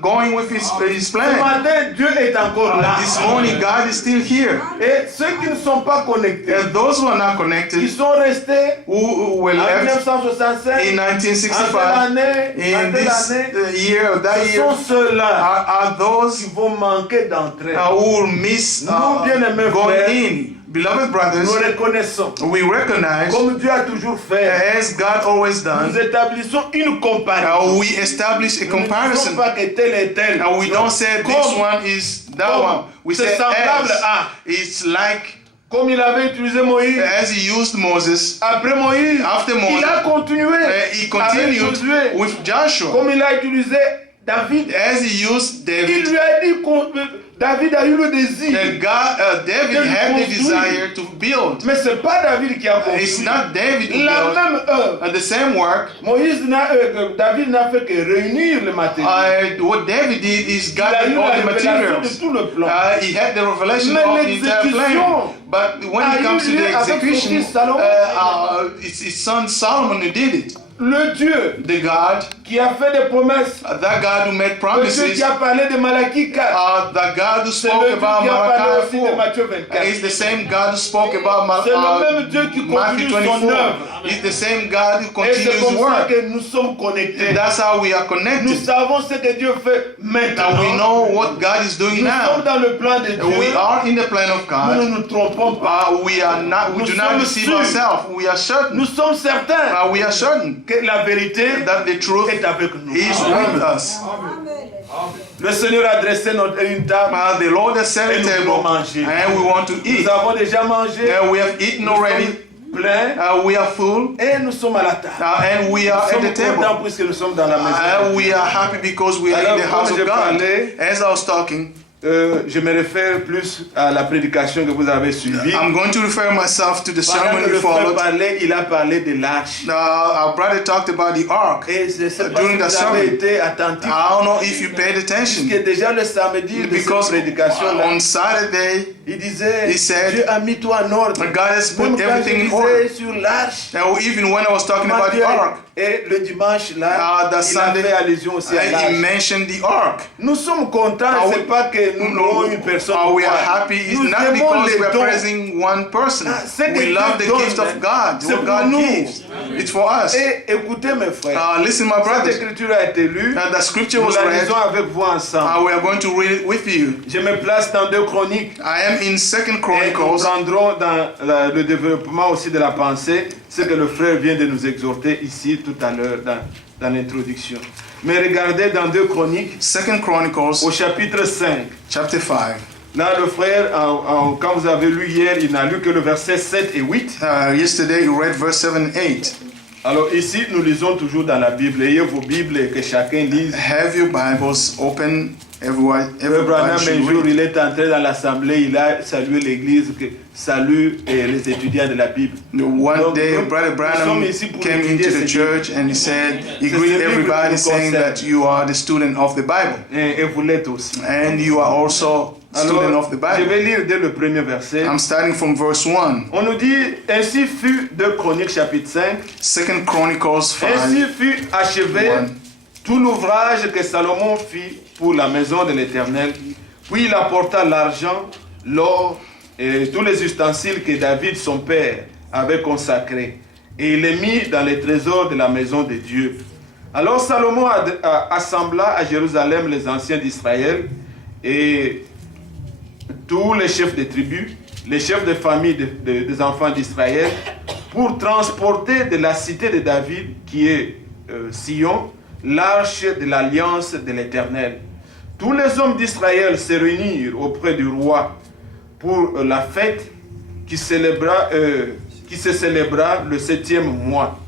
going with His Ce plan. matin, Dieu est encore là. This morning, God is still here. Et ceux qui ne sont pas connectés, And those who are not ils connected, sont restés who were en left 1965, in en telle 1965, année, in en telle this année. year or that Ce year, sont ceux-là are those qui vont manquer d'entrée. who will miss Nous, bien-aimés going frères, in. Beloved brothers, nous reconnaissons, we recognize, comme Dieu a toujours fait, as God always nous done, établissons une comparaison. we establish a Nous ne disons comparison. pas que tel est tel. We don't say this Comme- one is that comme one. We c'est say semblable as. à. It's like Comme il avait utilisé Moïse. as He used Moses. Après Moïse, After Moses, il a continué He avec continued Josué. with Joshua. Comme il a utilisé David. As He used Il David. lui a dit que David a eu le désir. David had the desire to build. Mais ce n'est pas David qui a It's construit. not David who La built. même œuvre. The same work. David n'a fait que réunir le matériel. What David did is Il a got eu la all the révélation de materials. tout le plan. He had the revelation Mais of the entire plan. l'exécution But when a it eu comes to lieu the avec son execution, fils Salomon. it's his son Solomon who did it. Le Dieu The God, qui a fait des promesses. that God who made Le Dieu promises, qui a parlé de Malachie 4. the God who C'est spoke le Dieu about qui a parlé Malachi aussi de 4. Matthieu 24. It's the same God who spoke about C'est le même Dieu qui Matthew continue son 24. œuvre. It's the same God who Et c'est continues comme ça work. que nous sommes connectés. That's how we are Nous connected. savons ce que Dieu fait maintenant. And we know what God is doing Nous sommes now. dans le plan de Dieu. We are in the plan of Nous ne God. nous trompons pas. We Nous do not sommes deceive sûrs. ourselves. We are certain. Nous sommes certains We are certain que la vérité that the truth est avec nous. is with us. Le Seigneur a dressé une table. The Lord has set Et a nous table, pouvons manger. and we want to eat. Nous avons déjà mangé. We have eaten already. Plein. We are full, Et nous sommes à la table. and we are Nous at the sommes contents table. puisque nous sommes dans la maison. We are happy because we are Alors, in the house comme of j'ai God. parlé, As I was talking, je me réfère plus à la prédication que vous avez suivie. I'm going to refer myself to the Pendant sermon que we le frère followed. parlait, il a parlé de l'arche. Our brother talked about the ark. Et je ne sais pas During si the vous sermon. avez été attentif. I don't know if you paid attention, Puisque déjà le samedi de cette because prédication-là, on Saturday Il disait, He said, Dieu a mis tout en ordre. God has Même put quand je everything in disais order. sur l'arche, Now, even when I was talking about the ark, et le dimanche là, that il a Sunday, fait allusion aussi à he l'arche. mentioned the ark. Nous sommes contents, c'est pas que nous louons une personne. We are quoi. happy. It's Nous not aimons because les we are dons. praising one person. Ce que We Dieu love the donne, gift of God. c'est What pour God nous. gives. It's for us. Et écoutez mes frères, Listen, my cette brothers. écriture a été lue, The scripture nous was la read. lisons avec vous ensemble. We are going to read it with you. Je me place dans 2 Chroniques. I am in 2 Et nous Chronicles. prendrons dans le développement aussi de la pensée ce que le frère vient de nous exhorter ici tout à l'heure dans l'introduction. Mais regardez dans 2 Chroniques, 2 Chronicles, au chapitre 5. chapter 5. Là, le frère, quand vous avez lu hier, il n'a lu que le verset 7 et 8. Yesterday you read verse 7 and 8. Alors ici, nous lisons toujours dans la Bible. Ayez vos Bibles et que chacun lise. Have your Bibles open. Everybody Branham, should un jour, read. il est entré dans l'assemblée, il a salué l'église, salue les étudiants de la Bible. One day, Donc, Brother nous Branham sommes ici pour came étudier into the ces church and he said, he C'est greeted ce livre qui everybody nous saying concerne. that you are the student of the Bible. Et vous l'êtes aussi. And you are also student Alors, of the je Bible. vais lire dès le premier verset. I'm starting from verse 1. On nous dit, ainsi fut 2 Chroniques chapitre 5, 2 Chronicles 5. ainsi fut achevé One. tout l'ouvrage que Salomon fit pour la maison de l'Éternel. Puis il apporta l'argent, l'or et tous les ustensiles que David, son père, avait consacrés. Et il les mit dans les trésors de la maison de Dieu. Alors Salomon assembla à Jérusalem les anciens d'Israël et tous les chefs de tribus, les chefs de famille des enfants d'Israël, pour transporter de la cité de David, qui est Sion, l'arche de l'alliance de l'Éternel. Tous les hommes d'Israël se réunirent auprès du roi pour la fête qui se célébra le 7e mois.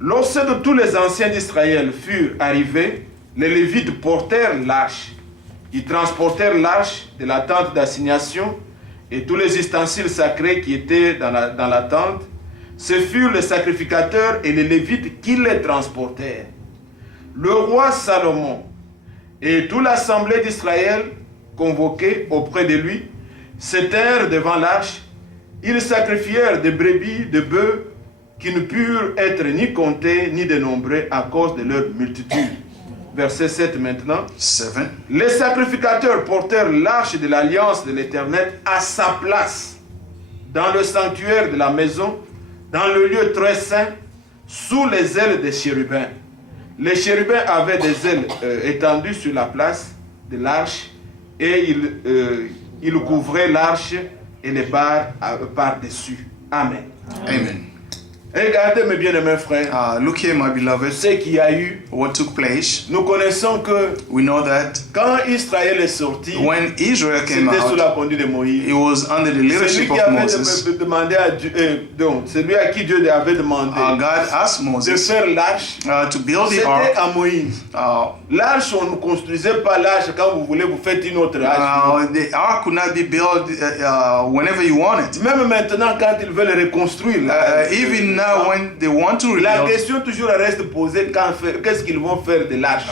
Lorsque tous les anciens d'Israël furent arrivés, les Lévites portèrent l'arche. Ils transportèrent l'arche de la tente d'assignation et tous les ustensiles sacrés qui étaient dans la tente. Ce furent les sacrificateurs et les Lévites qui les transportèrent. Le roi Salomon et toute l'assemblée d'Israël, convoquée auprès de lui, se tinrent devant l'arche. Ils sacrifièrent des brebis, des bœufs, qui ne purent être ni comptés ni dénombrés à cause de leur multitude. Verset 7 maintenant. 7. Les sacrificateurs portèrent l'arche de l'alliance de l'Éternel à sa place, dans le sanctuaire de la maison, dans le lieu très saint, sous les ailes des chérubins. Les chérubins avaient des ailes étendues sur la place de l'arche et ils couvraient l'arche et les barres par-dessus. Amen. Amen. Regardez mes bien-aimés frères, Look here, my beloved, ce qu'il y a eu. what took place. Nous connaissons que We know that quand Israël est sorti, when Israel came c'était sous out, la conduite de Moïse. it was under the Celui leadership qui of avait Moses. demandé à Dieu, donc celui à qui Dieu avait demandé God asked de Moses faire l'arche, to build the c'était ark. à Moïse. L'arche, on ne construisait pas l'arche quand vous voulez, vous faites une autre arche. The ark could not be built whenever you want it. Même maintenant, quand ils veulent reconstruire, Even now, when they want to la rebuild, question toujours reste posée qu'est-ce qu'ils vont faire de l'arche.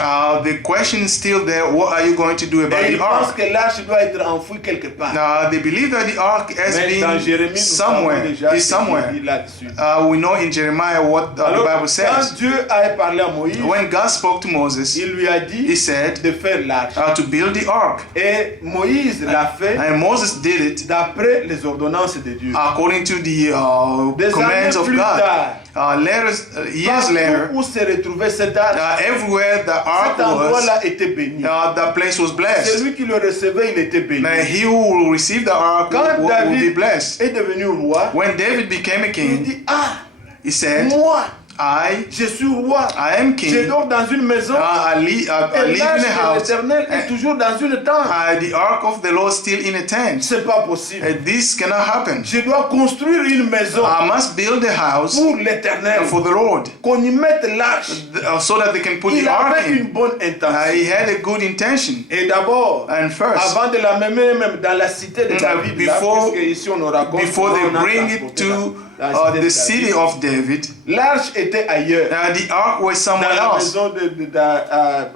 the question is still there: what are you going to do about Et ils the pensent ark? que l'arche doit être enfouie quelque part. They believe that the ark has Mais dans been Jérémie, nous savons somewhere. déjà Is ce qu'il somewhere. dit là-dessus. We know in Jeremiah what the Alors, Bible quand says. Dieu a parlé à Moïse, When God spoke to Moses, il lui a he dit said de faire l'arche. to build the ark. Et Moïse l'a fait And Moses did it d'après les ordonnances de Dieu. according to the Des commands années of plus God. tard, Years partout later, où se retrouvait cette arche, everywhere the ark cet was, endroit-là était béni. the place was blessed. Celui qui le recevait, il était béni. He who will receive the ark Quand will be David blessed. est devenu roi, When David became a il king, dit, ah, he said, moi, I je suis roi. am Je king. dors dans une maison. I live Et in l'arche a de house. l'Éternel est toujours dans une tente. The ark of the Lord still in a tent. C'est pas possible. This cannot happen. Je dois construire une maison I must build a house pour l'Éternel. for the Lord, Qu'on y mette l'arche. so that they can put Il the ark avait une in. bonne intention. He had a good intention. Et d'abord, And first, avant de la même dans la cité de David, là, before- puisque ici on nous raconte before comment they on a bring transporté it to the city of David. L'arche était ailleurs. The ark was Dans somewhere la else. maison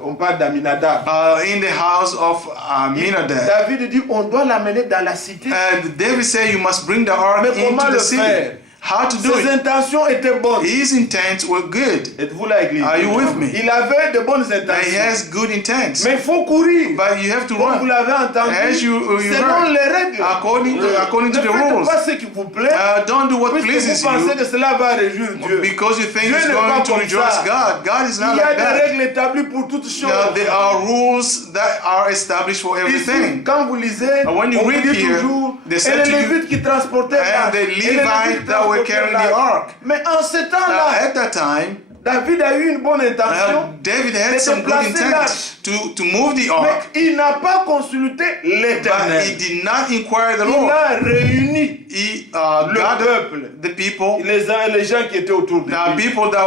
on parle d'Aminadab. In the house of Aminadab. David dit on doit l'amener dans la cité. David said you must bring the ark Mais into comment the le city. faire? How to do Ses it? intentions étaient bonnes. His intents were good. Êtes-vous là, église? Are you with me? Il avait de bonnes He intentions. has good intents. Mais il faut courir. But you have to Comme vous run l'avez entendu. as you Selon heard, les règles. according to Ne the faites rules. pas ce qui vous plaît. Don't do what Puisque pleases vous pensez you que cela va réjouir Dieu. because you think Dieu it's n'est going pas to comme rejoice ça. God. God is not Il y a like des that. règles établies pour toutes choses. There are rules that are established for Ici, everything. quand vous lisez, When you on vous read dit here, toujours, they et said les to you, Lévites qui transportaient and l'arche. the Et les Lévites Levites that were transportaient carrying l'arche. the ark. Mais en ce temps-là, At that time, David a eu une bonne intention, David had de some good déplacer intent l'arche. to move the ark, Mais il n'a pas consulté but he l'Éternel. did not inquire the Il Lord. a réuni He le gathered peuple, the people, les gens qui étaient autour de the lui, people that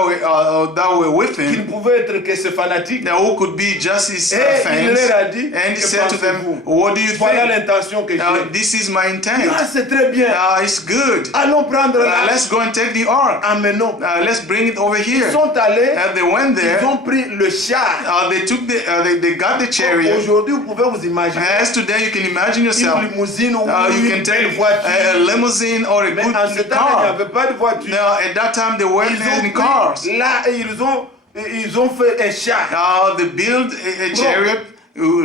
were with qui ne him, pouvaient être que ses fanatiques. who could be just his Et il fans, leur a dit, and he que said to them, pensez-vous? what do you Voilà think? l'intention que j'ai. This is my Ah, intent. c'est très bien. It's good. Allons prendre l'arche. Let's go and take the ark. Amenons. Let's bring it over Ils here. sont allés, They went there. ils ont pris le char. They took they got the chariot. Aujourd'hui, vous pouvez vous imaginer As today, you can imagine yourself. une limousine ou You une can belle take voiture. a limousine or a Mais en ce good temps, il n'y car. avait pas de voiture. Now, at that time, there weren't Ils any ont cars. pris là et ils ont fait un char. They built a chariot,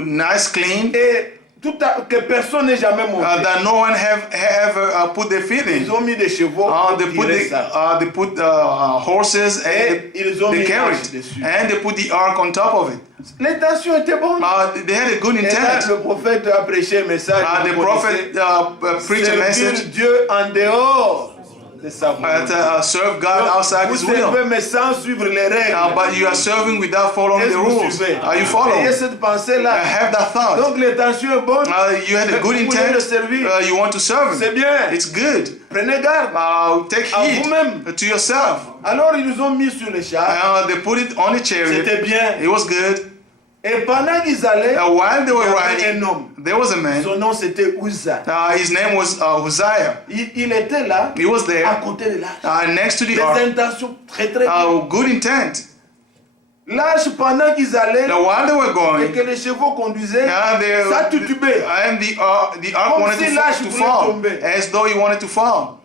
nice, clean, Et que personne n'est jamais monté. that no one have ever put their feet in. Ils ont mis des chevaux pour tirer ça. They put horses and Et ils ont they mis carried l'arche dessus. and they put the ark on top of it. L'intention était bonne. They had a good Et là, intent. le prophète a prêché un message. The vous prophet connaissez. preached a message Servir Dieu en dehors de sa volonté. serve God outside Vous His will. servez mais sans suivre les règles. But you are serving without following Est-ce the que vous rules. suivez? You Ayez follow. cette pensée-là. Have that thought. Donc l'intention est bonne. You had a good Vous voulez le intent. servir. You want to serve C'est Him. bien. It's good. Prenez garde. Take À heed vous-même. to yourself. Alors ils nous ont mis sur le char. They put it on the chariot. C'était bien. It was good. Et pendant qu'ils allaient, While they il were y avait riding, un homme. there was a man. Son nom c'était Uza. His name was Uzziah. Il était là, He was à there, côté de l'arche. next to the Des ark. intentions très très bien. Good intent. L'arche, pendant qu'ils allaient, Now, while they were et going, que les chevaux conduisaient, they- ça titubait. and the ark Comme wanted si to l'arche voulait fall, tomber. as though he wanted to fall.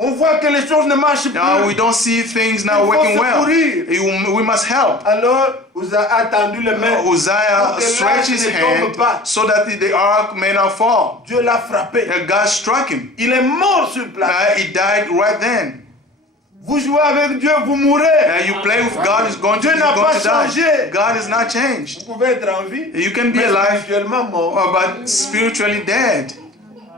On voit que les choses ne marchent Now we plus. don't see things Il now faut working well. secourir. We must help. Alors, Uza a tendu les mains. Uzziah Pour que stretched his l'arche ne tombe hand pas. so that the ark may not fall. Dieu l'a frappé. God struck him. Il est mort sur place. He died right then. Vous jouez avec Dieu, vous mourrez. You play with God, is going Dieu to n'a pas die. changé. God is not changed. Vous pouvez être en vie, You can be mais alive, spirituellement mort. but spiritually dead.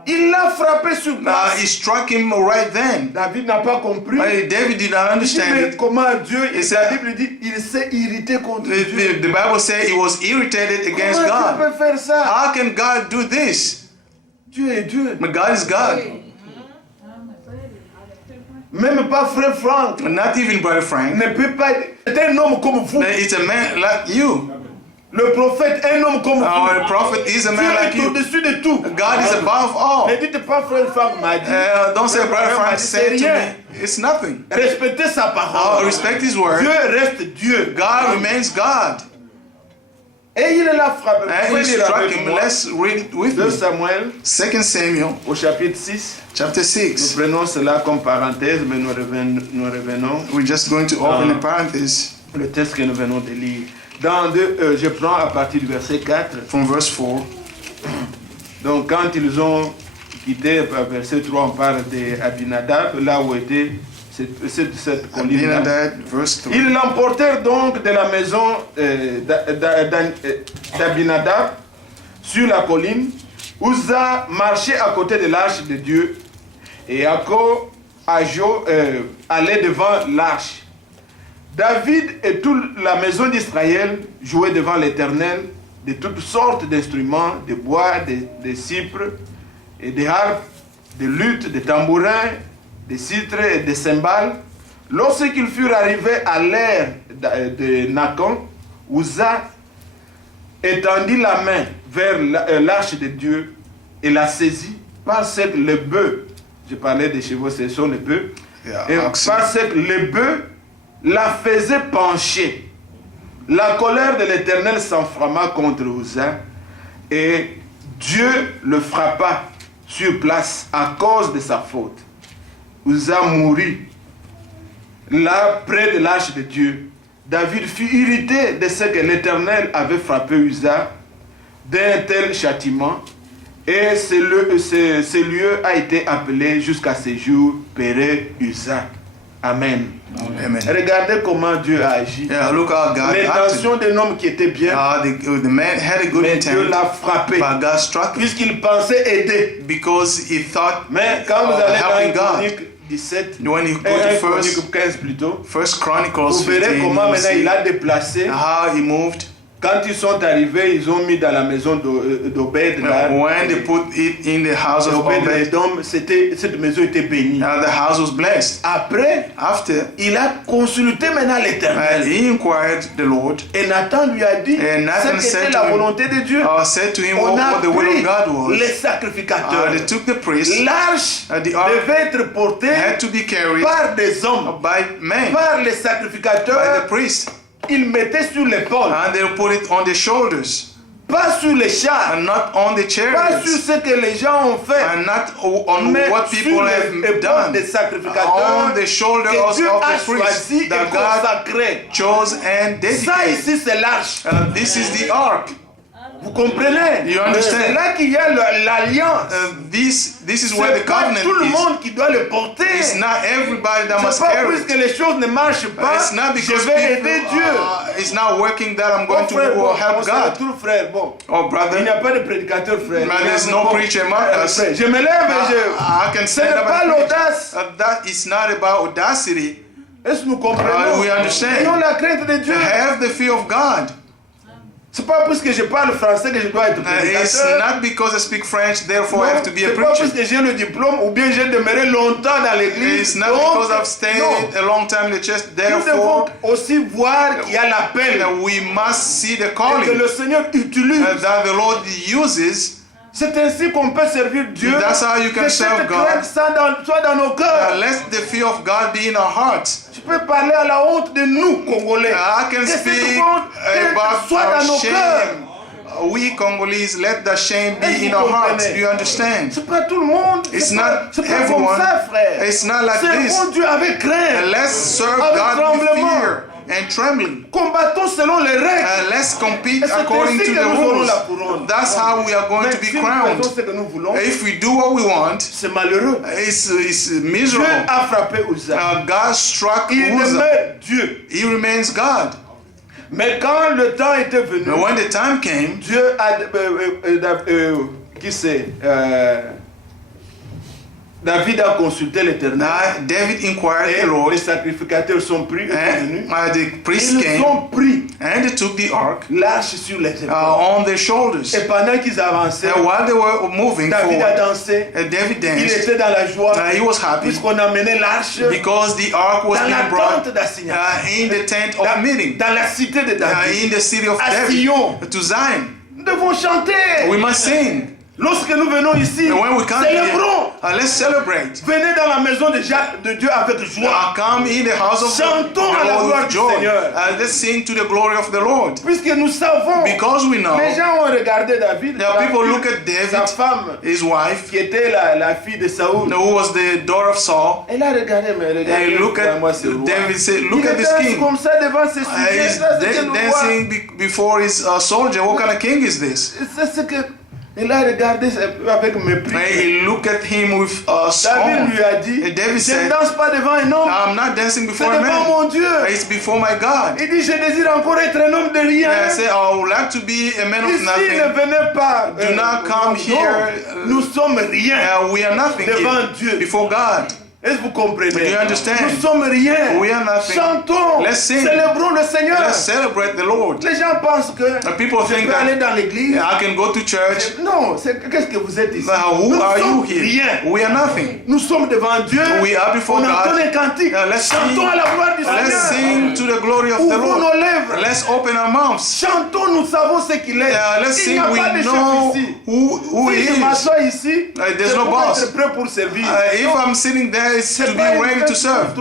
Il l'a frappé sur He place. struck him right then. David n'a pas compris. David did not Il dit, understand mais it. comment Dieu, et said- la Bible dit, il s'est irrité contre The Dieu. Bible says he was irritated against Comment God. Dieu peut faire ça? How can God do this? Dieu est Dieu. But God is God. Même pas frère Franck Not even Brother Frank. ne peut pas être un homme comme vous. It's a man like you. Le prophète, un homme comme vous. Our prophet is a Dieu man like est you. au-dessus de tout. God is above all. Ne dites pas frère Franck m'a dit. Don't say Brother Frank said to rien. me. It's nothing. Respectez sa parole. Respect his word. Dieu reste Dieu. God remains God. Et il l'a frappé. Vous And pouvez he lire struck avec him. moi. Let's read it with 2 me. Samuel 2 Samuel au chapitre 6. chapter Nous 6. prenons cela comme parenthèse, mais nous revenons We're just going to open a parenthesis le texte que nous venons de lire. Je prends à partir du verset 4. from verse 4. Donc quand ils ont quitté, verset 3, on parle d'Abinadab, là où était cette colline. Abinadab, verse 3. Ils l'emportèrent donc de la maison d'Abinadab sur la colline. Uza marchait à côté de l'arche de Dieu et Ajo allait devant l'arche. David et toute la maison d'Israël jouaient devant l'Éternel de toutes sortes d'instruments, de bois, de cypres et de harpes, de luttes, de tambourins, de citres et de cymbales. Lorsqu'ils furent arrivés à l'ère de Nakon, Uza étendit la main vers l'arche de Dieu et la saisit parce que le bœuf, je parlais des chevaux, ce sont les bœufs, Yeah, Et oxen. parce que le bœuf la faisait pencher. La colère de l'Éternel s'enflamma contre Uza et Dieu le frappa sur place à cause de sa faute. Uza mourut là près de l'arche de Dieu. David fut irrité de ce que l'Éternel avait frappé Uza d'un tel châtiment et ce lieu a été appelé jusqu'à ce jour Péré Uza. Amen. Amen. Regardez comment Dieu a agi. Yeah, look how God acted. L'intention d'un homme qui était bien, The man had a good mais Dieu intent, l'a frappé but God struck him puisqu'il pensait aider. because he thought, Mais quand vous allez helping dans God. Chronique 17, When you go et to Chronique 15 plutôt, First Chronicles vous verrez 15, comment you maintenant il see a déplacé. how he moved. Quand ils sont arrivés, ils ont mis dans la maison d'Obed. When they put it in the house of Obed, cette maison était bénie. the house was blessed. Après, After, il a consulté maintenant l'Éternel. he inquired the Lord, Et Nathan lui a dit and Nathan ce said qu'était to la him, volonté de Dieu. said to him On a what the will of pris God les was. sacrificateurs. They took the priest, L'arche the ark devait être portée had to be carried par des hommes, by men, par les by the sacrificateurs. priest, Ils mettaient sur l'épaule, and they put it on the shoulders, pas sur les chars, and not on the pas sur chariots, ce que les gens ont fait, and not on mais what sur people have les épaules done, des sacrificateurs on the shoulders que Dieu of a the priest choisi et that God consacré. chose and Ça dedicated. ici c'est l'arche. This is the ark. Vous comprenez? You understand? C'est là qu'il y a l'alliance. This is where C'est the pas covenant tout le is. monde qui doit le porter. It's not everybody that C'est must pas carry puisque it. les choses ne marchent pas, It's not je because vais people, aider Dieu. it's not working that I'm going Bon, frère, to bon, help on se God. retrouve, frère. Bon, Oh, il brother, n'y a pas de prédicateur, frère. Man, there's no preacher among us. Frère, je me lève et je... I can Ce stand n'est up pas and preach. l'audace. That is not about audacity. Est-ce que nous comprenons? We understand. Ayons la crainte de Dieu. Have the fear of God. C'est pas parce que je parle français que je dois être It's prédicateur. not because I speak French, therefore I have to be a C'est pas preacher. parce que j'ai le diplôme ou bien j'ai demeuré longtemps dans l'église. It's not Donc, because I've stayed non. a long time in the church, Nous devons therefore aussi voir qu'il y a l'appel we must see the et que calling le Seigneur utilise. that the Lord uses. C'est ainsi qu'on peut servir Dieu. That's how you can que serve cette God. crainte soit dans nos cœurs. Let the fear of God be in our hearts. Je peux parler à la honte de nous, Congolais. I can Que cette speak honte about soit our dans nos cœurs. shame. We Congolese, let the shame Est-ce be in que our vous hearts. comprenez? Do you understand? C'est pas tout le monde. It's C'est not pas comme everyone. ça, frère. It's not like this. Servons Dieu avec crainte. Let's serve Avec God with tremblement. fear and trembling. Combattons selon les règles. Let's compete Et c'est according ainsi to que the nous aurons rules. la couronne. That's how we are going Mais to be si nous crowned. faisons ce que nous voulons, If we do what we want, c'est malheureux. it's Dieu miserable. a frappé Uza. God struck Il Uzzah. demeure Dieu. He remains God. Mais quand le temps était venu, But when the time came, Dieu a... qui c'est David a consulté l'Éternel. David inquired Et the Lord, les sacrificateurs sont pris et and venus. the priests Ils came, ont pris and they took the ark l'arche sur les épaules. on their shoulders. Et pendant qu'ils avançaient, And while they were moving David a forward, dansé. David Il danced. était dans la joie. He was happy Puisqu'on a mené l'arche because the ark was dans la being brought tente d'assignation. in the tent of meeting, Dans la cité de David. in the city of À David, Sion. to Zion. Nous devons chanter. We must sing. Lorsque nous venons ici, And when we come here, célébrons. let's celebrate. Venez dans la maison de Dieu avec joie. Come in the house of Chantons à the la Lord gloire with du joy. Seigneur. Let's sing to the glory of the Lord. Puisque nous savons, Because we know, les gens ont regardé David, now people look at sa David, femme, his wife, qui était la fille de Saoul. who was the daughter of Saul. Elle a regardé, mais regardez, And look at moi c'est roi. David said, look Il at this danse king. comme ça devant ses sujets. He's Ça, c'est que nous voit. dancing before his soldier. What kind of king is this? C'est ce que il a regardé avec mépris. And he looked at him with David scorn. lui a dit, And David je ne said, danse pas devant un homme, I'm not dancing c'est before a devant man. mon Dieu. It's before my God. Il dit, je désire encore être un homme de rien. And I say, I would like to be a man of Ici, ne nothing. venez pas. Do not come non, here. Nous sommes rien We are nothing devant here Dieu. before God. Est-ce que vous comprenez? Do you understand? Nous sommes rien. We are nothing. Chantons. Let's sing. Célébrons le Seigneur. Let's celebrate the Lord. Les gens pensent que People je think peux aller that dans l'église. I can go to church. Non, qu'est-ce que vous êtes ici? Who Nous are you sommes here? rien. We are nothing. Nous sommes devant Dieu. We are before On entend God. un cantique. Let's sing. Chantons à la gloire du Let's Seigneur. sing to the glory of the Ouvrons nos Lord. lèvres. Let's open our mouths. Chantons, nous savons ce qu'il est. Let's Il n'y sing. a We pas de know chef ici. who Si he je is. m'assois ici, There's c'est no pour boss. être prêt pour servir. If I'm sitting there, there is to be ready to serve.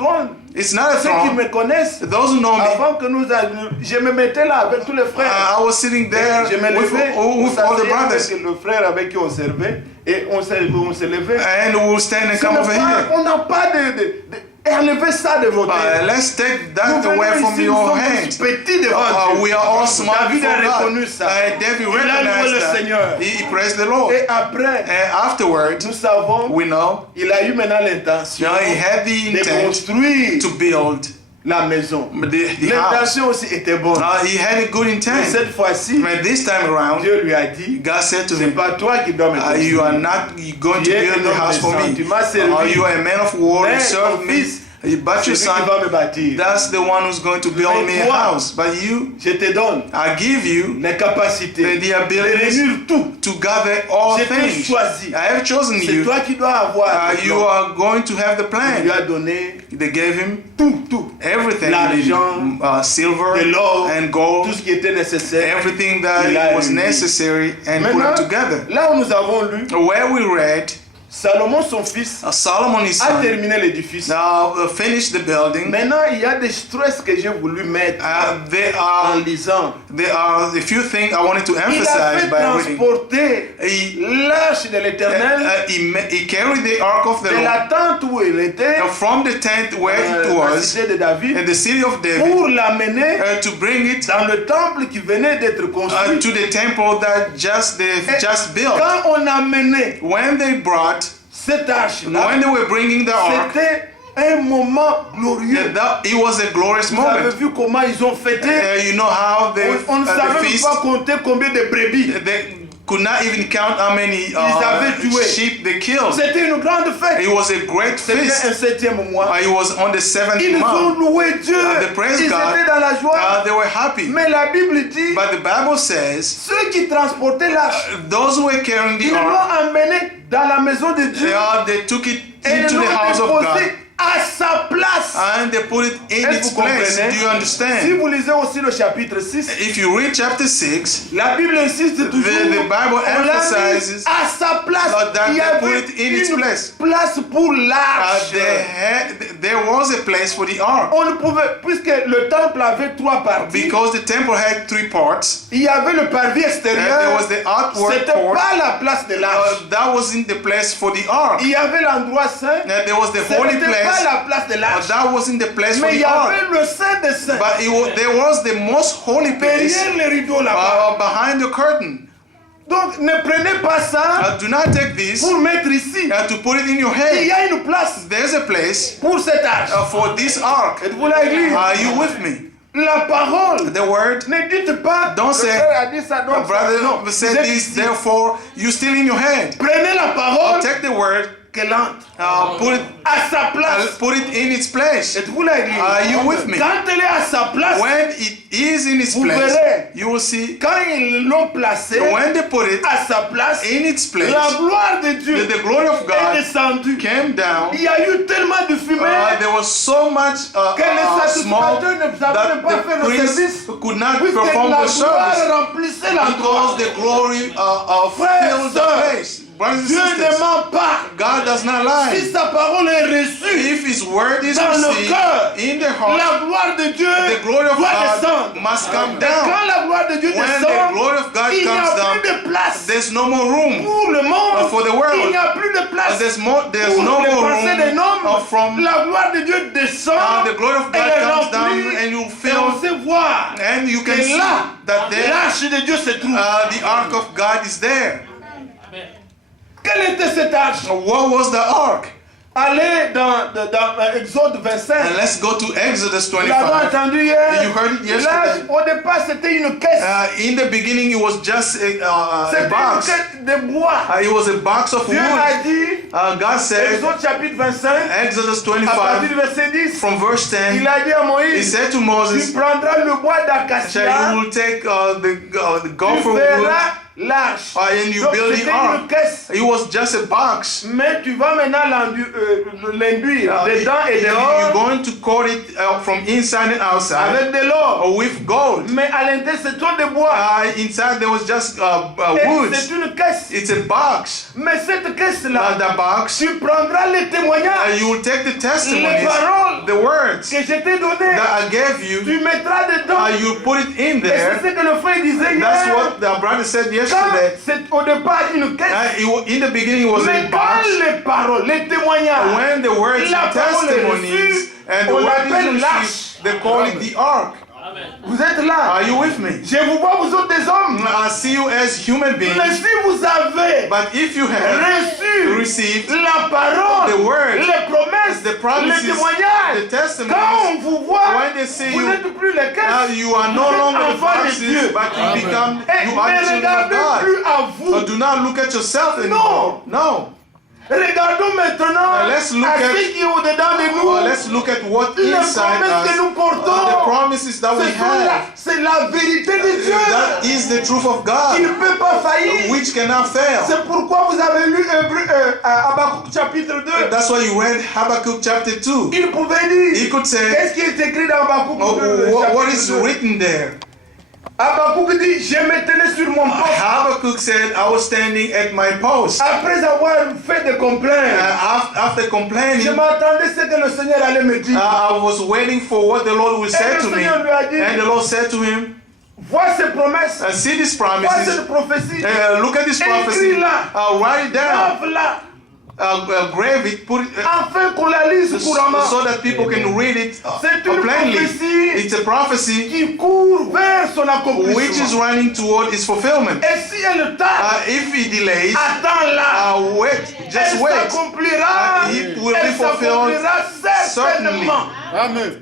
It's not a Ceux qui me throne. connaissent, Those who know me, avant que nous allions, je me mettais là avec tous les frères. I was sitting there Je me with levais, on all the s'asseyait brothers. avec le frère avec qui on servait et on se levait. And we'll stand and Ce come n'est over pas- here. On n'a pas enlevez ça de vos têtes. Let's take Nous that venons away from ici, nous your sommes hands. petits devant Dieu. We are all small David before a God. reconnu ça. David Il a loué le recognized Seigneur. that. He praised the Lord. Et après, And afterward, nous savons, we know, il a eu maintenant l'intention he had the de intent construire to build la maison. the house. L'intention aussi était bonne. He had a good Mais intent. cette fois-ci, But this time around, Dieu lui a dit, God said to c'est him, pas toi qui dois me you are construire. not going to Tu es build un the homme house for de sang. me. Tu m'as servi. You are a man of war, you Mais serve ton me. fils, But your c'est lui qui va son, me bâtir. that's the one who's going to build me a toi, house. But you, Je te donne I give you les capacités the de abilities réunir tout. to gather all Je t'ai things. choisi. I have chosen C'est you. toi qui dois avoir. le You plan. are going to have the Il lui plan. a donné They gave him tout. everything, L'argent, silver de l'or, and tout gold, ce qui était nécessaire. everything Il a that was réuni. necessary, and put Maintenant, it together. là où nous avons lu, Where we read, Salomon, son fils, Solomon his a son terminé l'édifice. now finished the building. Maintenant, il y a des stress que j'ai voulu mettre There en are lisant. a few things I wanted to Il a emphasize fait by reading. transporter l'arche de l'éternel He carried the ark of the de Lord la tente où il était, from the tent where it la was cité de David, in the city of David pour l'amener to bring it dans le temple qui venait d'être construit. to the temple that they've just built. Quand on a mené When they brought, cette arche-là, when they were bringing the ark, c'était un moment glorieux. it was a glorious Vous avez moment. vu comment ils ont fêté? You know how On ne the savait même feast, pas compter combien de brebis. they could not even count how many avaient tué. sheep they killed. C'était une grande fête. It was a great C'était feast. un 7e mois. It was on the seventh Ils ont month. loué Dieu. They praised Ils God. étaient dans la joie. They were happy. Mais la Bible dit, But the Bible says, ceux qui transportaient l'arche, those who were carrying ils the ark, l'ont emmené dans la maison de Dieu they took it et into l'ont the house of God déposé à sa place. and they put it in Est-ce its que vous place. comprenez? Do you Si understand? vous lisez aussi le chapitre 6, If you read chapter 6, la Bible insiste toujours. the Bible on l'a emphasizes mis à sa place. that Il y they avait put it in its une place. place pour l'arche. there was a place for the ark On ne pouvait, puisque le temple avait 3 parties, because the temple had 3 parts. il y avait le parvis extérieur. There was the outward C'était court. pas la place de l'arche. That wasn't the place for the ark. Il y avait l'endroit saint. There was the Ce holy n'était pas place. la place de l'arche. That wasn't the place for Mais il the y ark. avait le saint des saints. But there was the most holy place Derrière les rideaux là-bas. behind the curtain. Donc ne prenez pas ça Do not take this pour mettre ici. to put it in your Il head. y a une place There's a place pour cette arche. for this ark. Êtes-vous là, église? Are you with me? La parole. The word, Ne dites pas. Don't le say, frère a dit ça, donc ça. brother Non, said vous êtes this, ici. therefore you still in your head. Prenez la parole Take the word, qu'elle entre put it à sa place. put it in its place. Êtes-vous là, église? Are you with me? Quand elle est à sa place, When it is in its Vous place, verrez. you will see. quand ils l'ont placé When they put it à sa place, in its place, la gloire de Dieu the glory of est God descendue. came down. Il y a eu tellement de fumée There was so much que les smoke sacrificateurs ne savaient that pas faire the le priest service. could not Puisque perform la the gloire service remplissait la because gloire. the glory Frères, filled the sœurs, place. Brothers and Dieu ne sisters, ment pas. God does not lie. Si sa parole est reçue If His word is dans le received cœur, in the heart, la gloire de Dieu the glory of doit God descendre. must come Et down. quand la gloire de Dieu When the descend, glory of God il n'y a comes down, plus de place there's no more room. pour le monde. For the world. Il n'y a plus de place There's pour no les more pensées des room hommes. from La gloire de Dieu descend. the glory of Elle God est comes down remplie and you et on feel sait voir and you can que see là, that there l'arche de Dieu se trouve. the ark of God is there. Quelle était cette arche? What was the ark? Allez dans Exode 25. And let's go to Exodus Vous l'avez 25. entendu hier? You heard it yesterday. L'arche, au départ, c'était une caisse. In the beginning, it was just a C'était une box. caisse de bois. It was a box of Dieu wood. a dit, God said, Exode chapitre 25, Exodus à partir 25, du verset 10, from verse 10, il a dit à He Moïse, said to tu Moses, prendras le bois you d'acacia, will take the tu gopher wood, feras l'arche. And you Donc, build c'était the ark. une caisse. It was just a box. Mais tu vas maintenant l'induire dedans et You're dehors going to coat it from inside and outside avec de l'or. with gold. Mais à l'intérieur, c'est tout de bois. Inside there was just Et wood. c'est une caisse. It's a box. Mais cette caisse-là, The box. tu prendras les témoignages, You will take the les testimonies, paroles the words que je t'ai données. that I gave you. Tu mettras dedans. You put it in Et c'est there. ce que le frère disait That's hier. what the brother said Quand yesterday. c'est au départ une caisse. In the beginning it was a Mais quand box. les paroles, les témoignages, When the words la and parole est testimonies reçue, and the on word l'appelle is l'arche. received, they call it the ark. Vous êtes là. Are you with me? Je vous vois, vous êtes des hommes. I see you as human beings, Mais si vous avez but if you have reçu received la parole, the word, les promesses, the promises, les témoignages, the testimonies, quand on vous voit, when they see vous you, n'êtes plus les caisses. you are no Vous êtes longer the enfants de boxes, Dieu. but you become, Et you are ne the children of regardez God. plus à vous. So do not look at yourself anymore. No. Regardons maintenant Let's look à at- ce qui est au-dedans de nous. Let's look at what Les inside promesses que us, nous portons. the promises that we have. C'est la vérité de Dieu That is the truth of qui ne God, peut pas faillir. which cannot fail. C'est pourquoi vous avez lu Habakkuk chapitre 2. That's why you read Habakkuk chapter 2. Il pouvait dire, He could say, qu'est-ce qui est écrit dans Habakkuk 2 what chapitre is 2? written there? Habakkuk dit, je me tenais sur mon poste. Habakkuk said, I was standing at my post. Après avoir fait des complaints, After complaining, je m'attendais à ce que le Seigneur allait me dire. I was waiting for what the Lord would say Et to le me. Seigneur lui a dit, And the Lord said to him, vois ces promesses, see these vois promises. cette prophétie, Look at this prophecy. écris-la, Write it down. grave-la, Grave it. Put it. afin qu'on la lise couramment. So that people can read it C'est une plainly. prophétie It's a prophecy qui court vers son which is accomplissement. running toward its fulfillment. Et si elle tarde, If he delays, attends-la. wait, just Elle wait. s'accomplira. It will Elle be fulfilled s'accomplira certainement. Amen.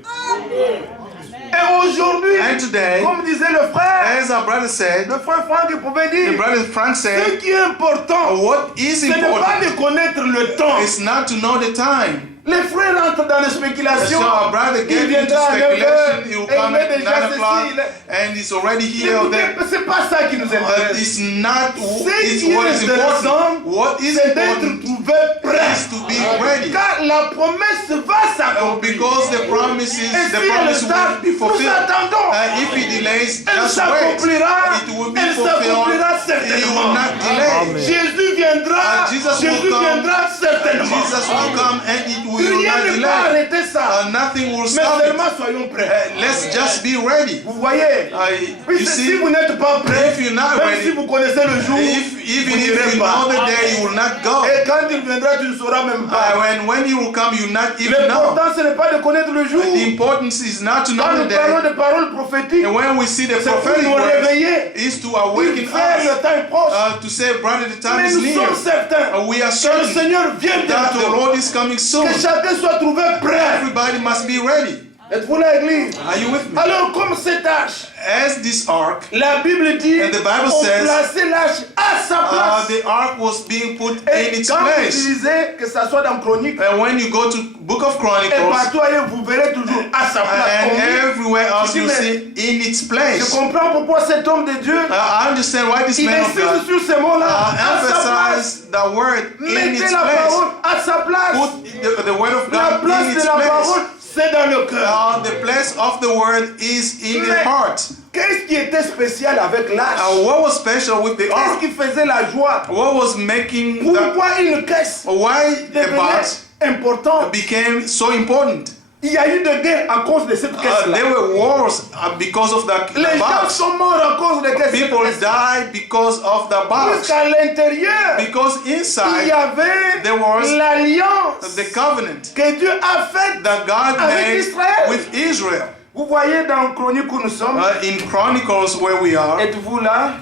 Et aujourd'hui, And today, comme disait le frère, as our brother said, le frère Franck pouvait the dire, brother Frank ce said, qui est important, what is ce n'est pas important de connaître le temps. is not to know the time. Les frères entrent dans les spéculations. So our brother Il gave into viendra à 9 speculation, heures he will et il come met at 9 déjà o'clock ceci. and he's already here or Écoutez, there. c'est pas ça qui nous intéresse. It's not Ce it's qui what est is intéressant, important. What is c'est d'être important trouvé prêt. is to be ready. Car la promesse va s'accomplir. Because the Et promise si will elle tarde, be nous fulfilled. attendons. If he delays, Elle just wait. s'accomplira. It will be Elle fulfilled. s'accomplira He will certainement. not delay. Jésus viendra. Jesus will Jésus come. viendra certainement. Jesus will come and it will Rien not ne va delay. arrêter ça. Nothing will Mais stop it. seulement soyons prêts. Let's just be ready. Vous voyez, You puisque si see, vous n'êtes pas prêt, if you're not même ready, si vous connaissez le jour, even vous if n'irez you pas. know the day, you will not go. Et quand il viendra, tu ne sauras même pas. When he will come, you will not even know. L'important, ce n'est pas de connaître le jour. The importance is not to Quand know nous the parlons day. de paroles prophétiques, And when we see the c'est pour prophetic nous words, réveiller. is to awaken Faire us le temps est proche. to say, brother, the time Mais is nous near. sommes certains We are que le certain Seigneur vient that the bientôt. Lord is coming soon. Que chacun soit trouvé prêt. Everybody must be ready. Êtes-vous là, Église? Are you with me? Alors, comme cette arche, As this ark, la Bible dit, And the Bible on says, plaçait l'arche à sa place. the ark was being put Et in its quand vous place. lisez, que ça soit dans Chronique, And when you go to Book of et Chronicles, partout ailleurs, vous verrez toujours à sa place. and On dit, everywhere else Tu you dis, see in its je place. comprends pourquoi cet homme de Dieu, I understand why this il man of insiste God sur ces mots-là, à sa place. emphasized the word in Mettez its la place. parole à sa place. Put the word of La God place in de its la place. parole, c'est dans le cœur. The place of the word is in the Mais heart. qu'est-ce qui était spécial avec l'arche? What was special with the Qu'est-ce ark? qui faisait la joie? What was making the, Pourquoi une caisse why the box devenait importante? became so important? Il y a eu des guerres à cause de cette caisse-là. There were wars because of the Les gens box. sont morts à cause de cette People caisse. died because of the box. Jusqu'à l'intérieur, Because il y inside avait there was l'alliance the covenant que Dieu a faite that God avec made Israël. with Israel. Vous voyez dans Chronique où nous sommes, In Chronicles where we are, êtes-vous là?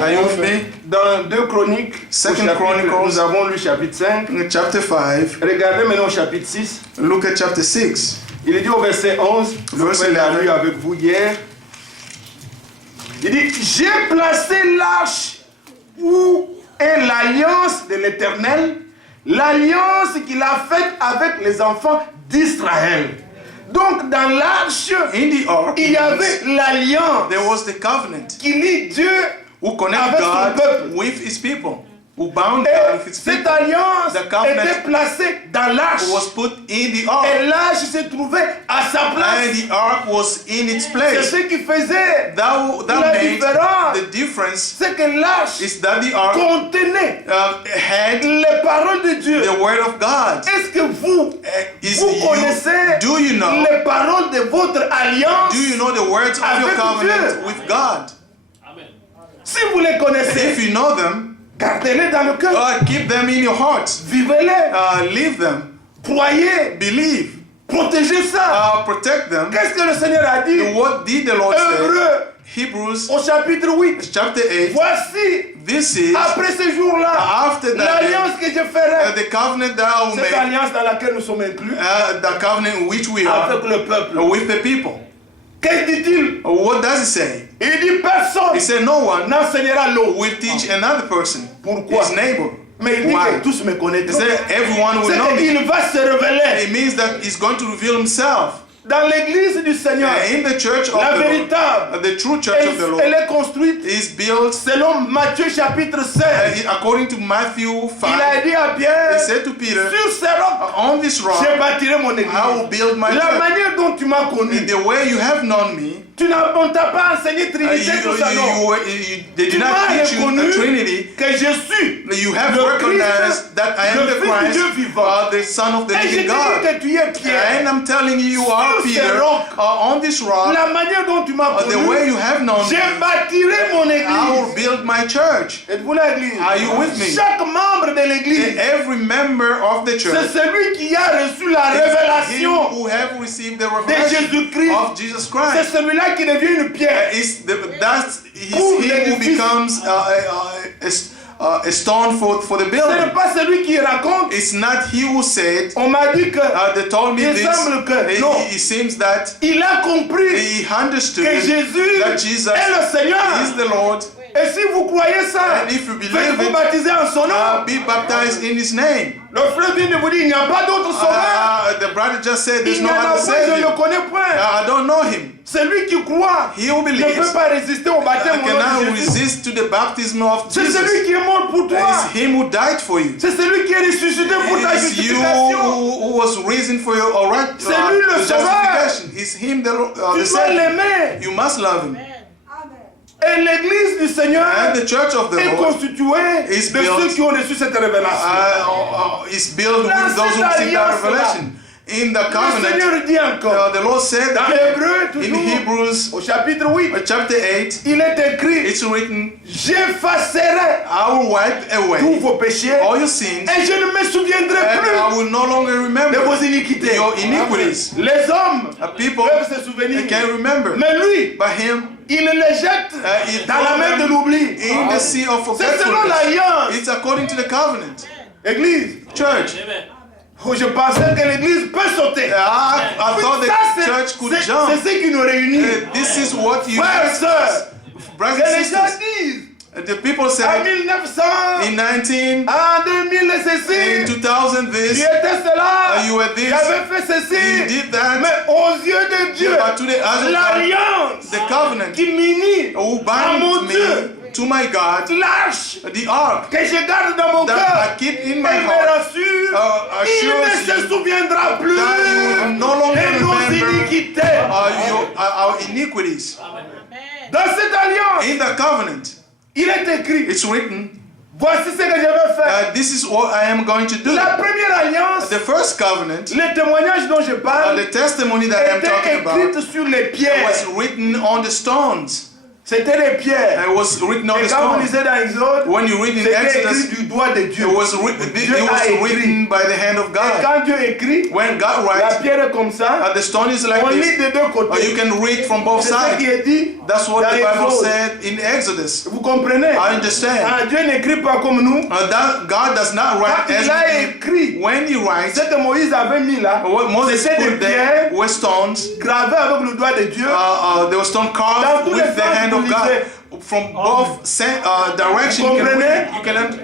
are you with me? Dans 2 Chroniques, Second au chapitre, Chronicles. nous avons lu chapitre 5. In chapter 5, Regardez maintenant au chapitre 6. look at chapter 6. Il est dit au verset 11, le Verset frère l'a 11. lu avec vous hier. Il dit, j'ai placé l'arche où est l'alliance de l'Éternel, l'alliance qu'il a faite avec les enfants d'Israël. Donc dans l'arche, In the ark, il y avait l'alliance there was the covenant qui lie Dieu who connect avec son God peuple. with his people, who bound God with Et his cette people. alliance The covenant était placée dans l'arche. was put in the ark, Et l'arche se trouvait à sa and place. the ark was in its C'est place. ce qui faisait That la made différence. the difference C'est que l'arche is that the ark contenait had les paroles de Dieu. the word of God. Est-ce que vous connaissez Do you know? les paroles de votre alliance? Do you know the words of your Avec covenant Dieu. with God? Si vous les connaissez, If you know them, gardez-les dans le cœur. keep them in your heart. Vivez-les. Live them. Croyez. Believe. Protégez ça. Protect them. Qu'est-ce que le Seigneur a dit? What did the Lord say? Hébreux, Hebrews au chapitre 8. chapter 8. Voici, This is après ce jour-là, after that l'alliance que je ferai. the covenant that I will Cette make, alliance dans laquelle nous sommes inclus the covenant in which we are avec le peuple. with the people. Qu'est-ce dit-il? What does it say? Il dit personne He said no one n'enseignera l'autre. will teach another person, Pourquoi? his neighbor. Mais il dit Why? que tous me He connaîtront. said everyone will C'est know me. qu'il va se révéler It means that he's going to reveal himself. dans l'église du Seigneur. In the church of La the Lord, véritable, the true church of the Lord elle est construite is built selon Matthieu chapitre 16. according to Matthew Il a 5. dit à Pierre, He said to Peter, sur ces rocs, on this rock je bâtirai mon église. I will build my La church. manière dont tu m'as connu, The way you have known me, on t'a pas enseigné Trinité, tout ça, non. they Tu did not m'as teach you reconnu the Trinity. que je suis You have le recognized Christ, that I am le the Fils du Dieu Christ, vivant. the Son of the Et je te living dis God. que tu es Pierre. And I'm telling you, you are Sur ces Peter. rocs, On this rock, La manière dont tu m'as the connu, way you have known me, je bâtirai mon I will église. build my church. Êtes-vous là, l'église? Are you with me? Chaque membre de l'église, Every member of the c'est church celui qui a reçu la is him révélation who have received the de revelation Jésus-Christ. of Jesus C'est Christ. celui-là qui devient une pierre. He's Pour he who l'édifice. becomes a stone for the Ce n'est building. pas celui qui raconte. It's not he who said, On m'a dit que they told me il this. semble que non. It seems that Il a compris he understood que Jésus that Jesus est le Seigneur. is the Lord. Et si vous croyez ça, And if you believe faites-vous it, baptiser en son nom. be baptized in his name. Le frère vient de vous dire, il n'y a pas d'autre sauveur. The brother just said there's Il no n'y en a other pas, je ne le Savior. connais point. I don't know him. Celui qui croit He who ne peut believes pas résister au baptême au nom cannot de Jésus. resist to the baptism of C'est Jesus. celui qui est mort pour toi. It's him who died for you. C'est celui qui est ressuscité pour ta It is you justification. who was risen for your C'est lui le justification. It's him the Tu dois Savior. l'aimer. You must love him. Et l'église du Seigneur And the church of the est Lord constituée is de built, ceux qui ont reçu cette révélation. is built Dans with those who cette receive that alliance-là, revelation. In the Le covenant, Seigneur dit encore, the Lord said dans Hébreux, in toujours, Hebrews au chapitre 8, chapter 8, il est écrit, it's written, j'effacerai I will wipe tous away vos péchés all your sins, et je ne me souviendrai and I plus will no longer de remember vos iniquités. your iniquities. Les hommes People peuvent se souvenir, can remember, mais lui, but him, il les jette he dans la mer de throw them l'oubli. in the sea of C'est selon forgetfulness. l'alliance. It's according to the covenant. Église, Church, je pensais que l'église peut sauter. I thought Ça, the church could c'est jump. ce qui nous réunit. This is what you Frères et sœurs, brothers que and les gens sisters. disent, The people en said 1900, in 19, en 2000 et in ceci, 2000 tu this, étais cela, you were this, j'avais fait you ceci. did that, Mais aux yeux de Dieu, but to the eyes of God, l'alliance the covenant qui m'unit who à mon binds Dieu, me to my God, l'arche the ark que je garde dans mon that cœur, I keep in elle my me heart, rassure, il assures ne se you souviendra plus that you will no longer de nos remember iniquités. our iniquities. Dans cette alliance, In the covenant, il est écrit, it's written, voici ce que je vais faire. this is what I am going to do. La première alliance, The first covenant, les témoignages dont je parle, the testimony that I'm étaient talking about, écrites sur les pierres. was written on the stones. C'était les pierres. It was written on Et the quand vous stones. lisez dans Exode, When you read in c'était écrit Exodus, du doigt de Dieu. it was written by the hand of Et God. quand Dieu écrit, When God la writes, pierre est comme ça, the stone is like on lit this, des deux or you côtés. can read from both C'est ce qui sides. est dit. That's what dans the Bible Exode. said in Exodus. Vous comprenez? I understand. Ah, Dieu n'écrit pas comme nous. That God does not Quand write il as a we do. écrit, When he writes, ce que Moïse avait mis là, what Moses c'était des put there pierres were stones. gravées avec le doigt de Dieu. There was stone Dans carved tous les with the sens hand vous of God. lisez. from both directions. You Comprenez?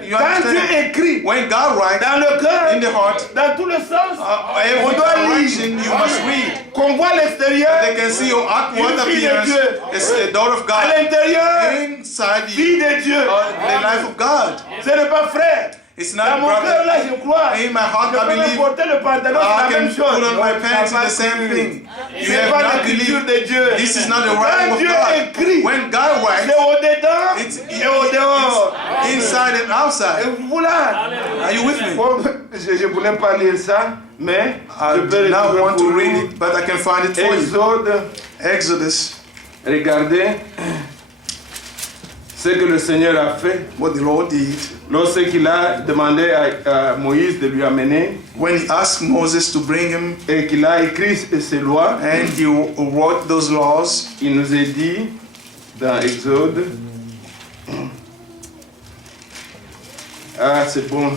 you Quand Dieu understand? écrit When God writes dans le cœur, in the heart, dans tous les sens, every on doit direction lire. you must read. Qu'on voit l'extérieur, They can see your outward Une fille de appearance Dieu. is the daughter of à God. l'intérieur, Inside fille you, de Dieu. the life of God. Ce n'est pas frère. It's Dans not mon cœur, brother. là, je crois. In my heart, Je I peux me believe porter le pantalon, c'est I la can même chose. put on my Non, pants tu n'as the pas same cru. thing. You C'est have pas not l'écriture believed. de Dieu. This is not the Quand writing of Dieu God. écrit, When God c'est writes, au-dedans it's et au-dehors. inside and Et outside. voilà. Are you with me? Bon, je ne voulais pas lire ça, mais I je peux do not retrouver want to pour read vous. it, but I can find it for you. Exode, Exodus, regardez ce que le Seigneur a fait what the Lord did. lorsqu'il a demandé à Moïse de lui amener When he asked Moses to bring him et qu'il a écrit ces lois, and he wrote those laws, il nous est dit dans Exode, ah c'est bon,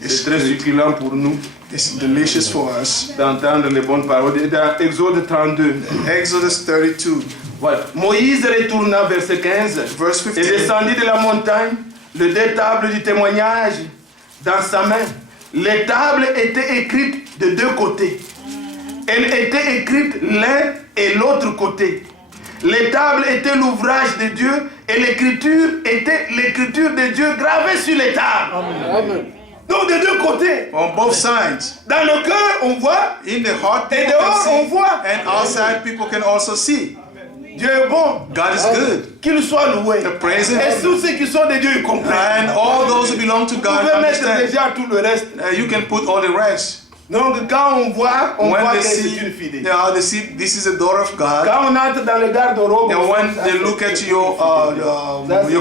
c'est très succulent pour nous it's delicious for us. d'entendre les bonnes paroles. Dans Exode 32, Exodus 32, voilà. Moïse retourna, verset 15, verse et 15. descendit de la montagne, les deux tables du témoignage dans sa main. Les tables étaient écrites de deux côtés. Elles étaient écrites l'un et l'autre côté. Les tables étaient l'ouvrage de Dieu et l'écriture était l'écriture de Dieu gravée sur les tables. Amen. Donc de deux côtés. On both sides. Dans le cœur, on voit, In the heart, et people dehors, on can see, voit. and outside, people can also see. Dieu est bon. God is good. Qu'il soit loué. Praise Him. Et tous ceux qui sont de Dieu, ils comprennent. And all those who belong to Vous God pouvez mettre understand. déjà tout le reste. You can put all the rest. Donc quand on voit When que they c'est see, une fille de Dieu. they see this is a daughter of God. Quand on entre dans le garde-robe, And when they look at your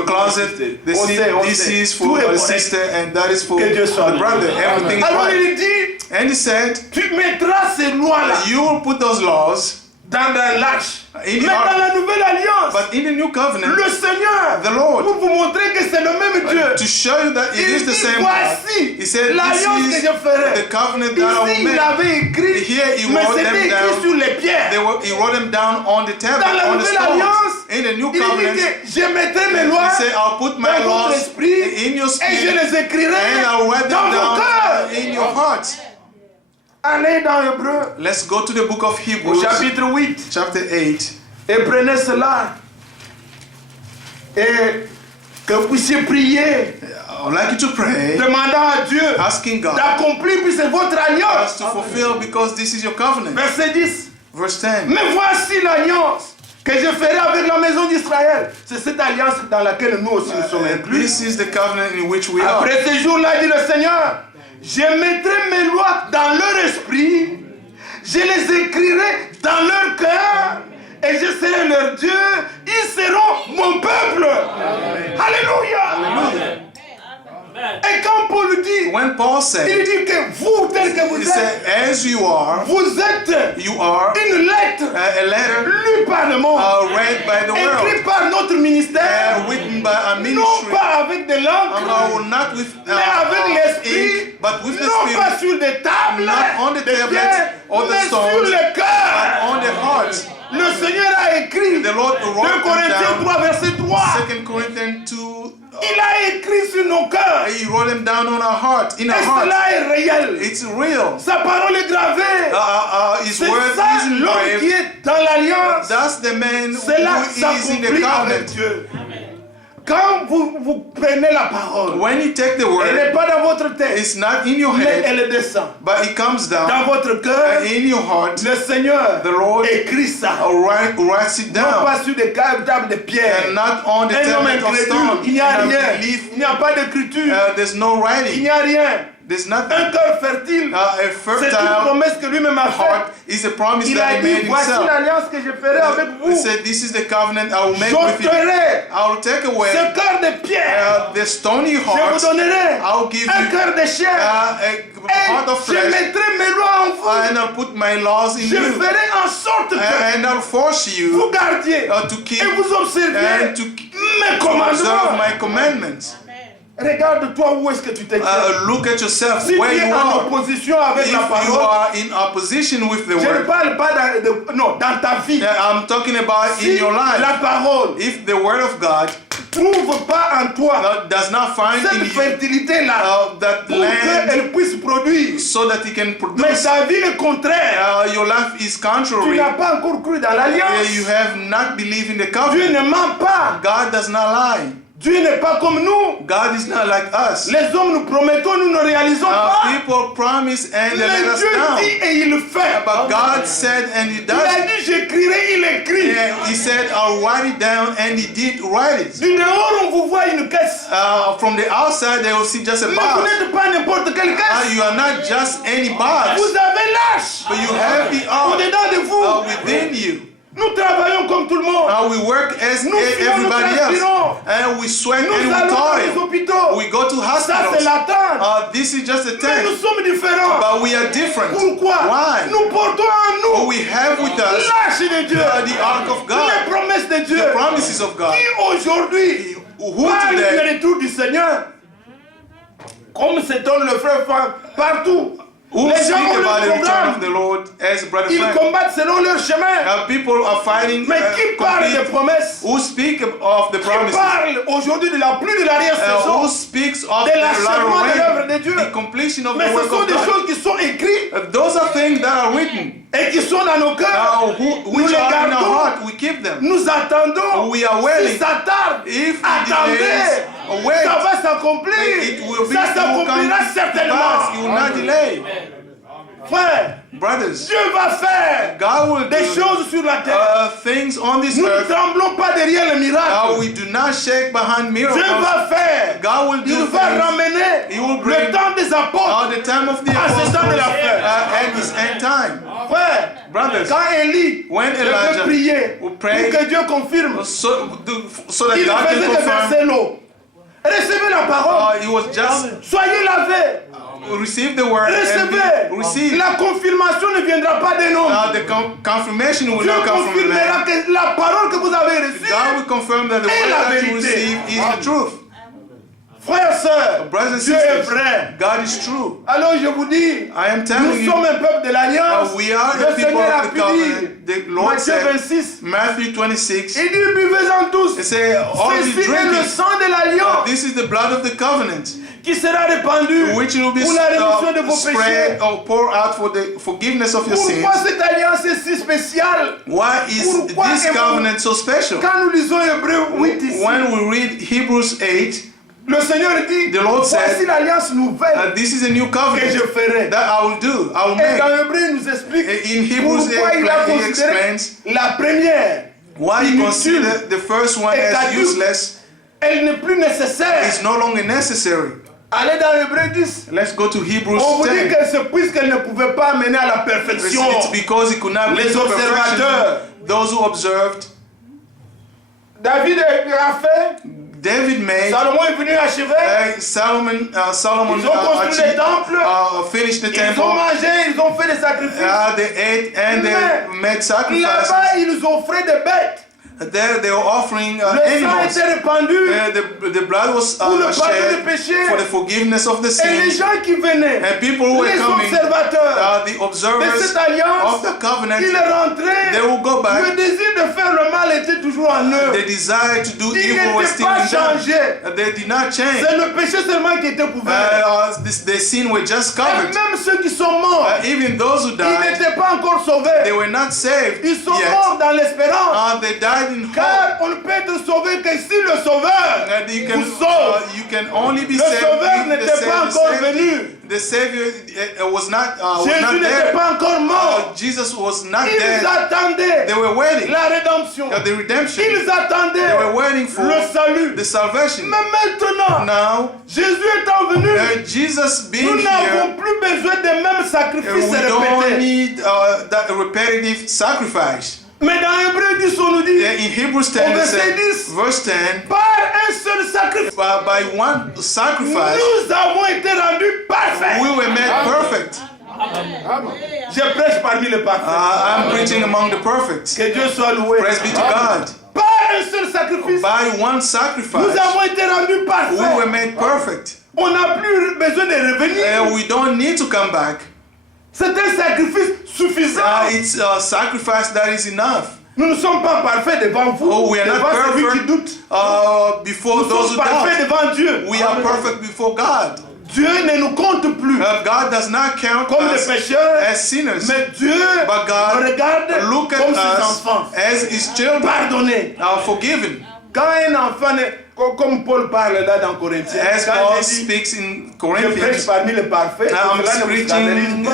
closet, they see this is for a sister and that is for the brother. Everything is alors right. il dit, And he said, tu mettras ces lois-là you will put those laws dans l'arche. in Mais the dans ark. la nouvelle alliance, But in the new covenant, le Seigneur, the Lord, pour vous montrer que c'est le même Dieu, to show you that it il is the dit, same God, voici he said, l'alliance que this je is ferai. the covenant that I Ici, will il make. avait écrit, Here he mais wrote c'était them écrit down. sur les pierres. He wrote them down on the table, Dans la on the nouvelle stones. alliance, In the new il dit covenant, que je mettrai mes lois he said, I'll put my dans votre laws esprit in your et je spirit les écrirai and I'll write dans them vos cœurs. down in your heart. Allez dans Hébreu, Let's go to the book of au Hebrews, chapitre 8, chapter 8. et prenez cela. Et que vous puissiez prier, I would like you to pray, demandant à Dieu asking God d'accomplir, puis c'est votre us alliance. to fulfill because this is your covenant. Verset 10. Verse 10. Mais voici l'alliance que je ferai avec la maison d'Israël. C'est cette alliance dans laquelle nous aussi nous sommes inclus. This is the covenant in which we are. Après ces jours-là, dit le Seigneur, je mettrai mes lois dans leur esprit, je les écrirai dans leur cœur, et je serai leur Dieu, ils seront mon peuple. Alléluia. Et quand Paul dit, When Paul il said, dit que vous, tel que vous he êtes, said, as you are vous are une lettre a letter lue par le monde, read by the world, écrite par notre ministère, written by a non ministry, pas avec de l'encre, not with mais avec l'esprit, ink, but with the non pas spirit, sur des tables, not on the des tablets pierres, or the mais stones, sur le cœur. on the heart. Le Seigneur a écrit, The Lord 2 wrote them Corinthiens down. 3, verset 3. 2 Corinthians 2, Il a écrit sur nos cœurs. he wrote them down on our heart, in Et our heart. cela est réel. It's real. Sa parole est gravée. His C'est word ça is l'homme qui engraved. est dans l'alliance. That's the man Cela who is in the s'accomplit avec covenant. Dieu. Quand vous prenez la parole, When you take the elle n'est word, pas dans votre tête, it's not in your mais head, elle descend. but it comes Dans down votre cœur, in your heart. le Seigneur The Lord écrit ça. writes it Non down, pas sur des tables de pierre. and not on the Un homme tablet of incrédule, stone. il n'y a And rien. belief, Il n'y a pas d'écriture. there's no Il writing. n'y a rien. There's Un nothing. cœur fertile, A c'est une fertile promesse que lui-même a heart faite. is a promise Il that a he dit, made voici himself. l'alliance que je ferai avec He vous. said, this is the covenant I will make with you. J'ôterai I will take away ce cœur de pierre. the stony Je vous heart. donnerai I'll give un you cœur de chair. a heart Et of je flesh, mettrai mes lois en vous. and I'll put my laws in Je you, ferai en sorte que and I'll force vous you gardiez to keep et vous observiez and to mes observe commandements. my commandments. Regarde-toi où est-ce que tu te tiens. Look at yourself, Si tu where es you en are. opposition avec If la you parole, are in opposition with the je ne word, parle pas dans ta vie. I'm talking about Si in your life. la parole If the word of God trouve pas en toi does not find cette in you fertilité-là that pour land qu'elle puisse produire, so that he can mais produce, ta vie est contraire, your life is tu contrary. n'as pas encore cru dans l'alliance. You have not believed in the Dieu covenant. ne ment pas. God does not lie. Dieu n'est pas comme nous. God is not like us. Les hommes nous promettons, nous ne réalisons pas. People promise and they let Mais us Dieu down. dit et il le fait. But God said and he Il does a it. dit j'écrirai, il écrit. And he said, I'll write it down, and he did write it. Du dehors, on vous voit une caisse. From the outside, they will see just a Mais vous box. n'êtes pas n'importe quelle caisse. You are not just any box, Vous avez l'âge but you have the ark au-dedans de vous. within you. Nous travaillons comme tout le monde. We work as Nous suivons, nous everybody transpirons. else, and we sweat Nous and we allons dans les toil. hôpitaux. We go to Ça, c'est hospitals. l'attente. This is just a Mais nous test, sommes différents. but we are different. Pourquoi? Why? Nous portons en nous We have with us l'âge de Dieu. the ark of God, Les promesses de Dieu. the promises of God. Qui aujourd'hui Who parle today du retour du Seigneur. Comme s'étonne le frère partout. who Les speak gens ont about le the return programme. of the Lord as Brother Ils Frank? combattent selon leur chemin. People are fighting. Mais qui parle des promesses? Who speak of the Qui promises? parle aujourd'hui de la pluie de l'arrière-saison? Who speaks of de the l'achèvement de l'œuvre latter de Dieu? rain, the completion of Mais the ce work sont of des God? choses qui sont écrites Those are things that are written, et qui sont dans nos cœurs. Nous which les are in our gardons. heart. We keep them. Nous attendons. We are Si waiting. ça tarde, If it attendez. delays, wait. Ça va s'accomplir. It will be, Ça it will come s'accomplira to pass. You certainement. will not delay. Frère, Brothers, Dieu va faire God will des do choses sur la terre. things on this Nous ne earth. tremblons pas derrière le miracle. We do not shake behind Dieu miracles. va faire. God will Il do va things ramener He will le bring temps des apôtres. at the time of the À ce temps de la apostles fin. at this end time. Frère, Brothers, quand Élie when devait Elijah prier will pour pray, que Dieu confirme, so that il ne God faisait can que confirm, verser l'eau. Recevez la parole. he was just Soyez lavés. receive the word and Recevez. receive. La confirmation ne viendra pas des noms. The confirmation will Dieu not come from the man. confirmera que la parole que vous avez reçue, God will confirm that the est word la that you vérité. receive is the truth. frères et sœurs, Brothers and Dieu est sisters, vrai. God is true. Alors je vous dis, I am telling nous you, sommes un peuple de l'Alliance. we are Le the people Seigneur a of the pu dire, covenant. The Lord Matthieu said, 26, Matthew 26, il dit, buvez-en tous. He said, all Ceci you est drink le it. sang de l'Alliance This is the blood of the covenant, qui sera répandu which will be pour la rémission de vos péchés. spread or pour out for the forgiveness of your sins. Pourquoi cette alliance est si spéciale? Why is Pourquoi this covenant so special? Quand nous lisons Hébreux 8 ici, When we read Hebrews 8, le Seigneur dit, The Lord voici said, l'alliance nouvelle this is a new que je covenant ferai. that I will do, I will Et dans make. Hébreux, il nous explique In Hebrews 8, pourquoi il a he considéré explains la première. why he inutile considered the first one et as caduque. useless. Elle n'est plus nécessaire. It's no longer necessary. Allez dans Hébreux 10. Let's go to Hebrews On vous dit 10. que c'est puisqu'elle ne pouvait pas amener à la perfection. It's because he could not Les bring to observateurs. perfection those who observed. David a fait, David made. Salomon est venu achever. Solomon Ils ont construit le temple. finished the Ils ont temple. mangé, ils ont fait des sacrifices. They ate and they made sacrifices. Là-bas, ils offraient des bêtes. There they were offering Le sang animals. était répandu. The blood was Pour le pardon des shed péchés. for the forgiveness of the Et les sins. gens qui venaient, And people who were les coming, observateurs the de observers cette alliance, of the covenant, ils rentraient. they will go Le back. désir de faire le mal était toujours en eux. The desire to do Ils evil was n'étaient still pas in them. changés. They did not change. C'est le péché seulement qui était couvert. The sin were just Et covered. même ceux qui sont morts, Even those who ils died, n'étaient pas encore they sauvés. were not saved Ils sont yet. morts dans l'espérance. They died in hope. Car on ne peut être sauvé que si le Sauveur You vous sauve. can only be Le saved Sauveur if the n'était pas Savior encore saved you. venu. The Savior was not Jésus n'était there. pas encore mort. Jesus was not Ils dead. attendaient They were waiting la rédemption. the redemption. Ils They were attendaient waiting for le salut. the salvation. Mais maintenant, Now, Jésus étant venu, Jesus being nous n'avons here, plus besoin des mêmes sacrifices we don't répétés. need that repetitive sacrifice. Mais dans Hébreux 10, on nous dit, In Hebrews 10, Au it verset says, 10, verse 10, par un seul sacrifice, by one sacrifice, nous avons été rendus parfaits. we were made perfect. Je prêche parmi les parfaits. I'm preaching among the perfect. Que Dieu soit loué. Praise be to God. Par un seul sacrifice, By one nous sacrifice, avons été rendus we parfaits. were made perfect. On n'a plus besoin de revenir. We don't need to come back. C'est un sacrifice suffisant. It's a sacrifice that is enough. Nous ne sommes pas parfaits devant vous, Oh, we are not devant celui qui perfect doute. before Nous those sommes who parfaits doubt. devant Dieu. We are perfect before God. Dieu ne nous compte plus God does not count comme des us pécheurs, as sinners, mais Dieu but God nous regarde look at comme ses us enfants. as His children, Pardonnez. forgiven. Quand un enfant, comme Paul parle là dans Corinthiens, As quand Paul il dit, speaks in je prêche Corinthians, parmi les parfaits, I'm cela ne vous preaching scandalise pas.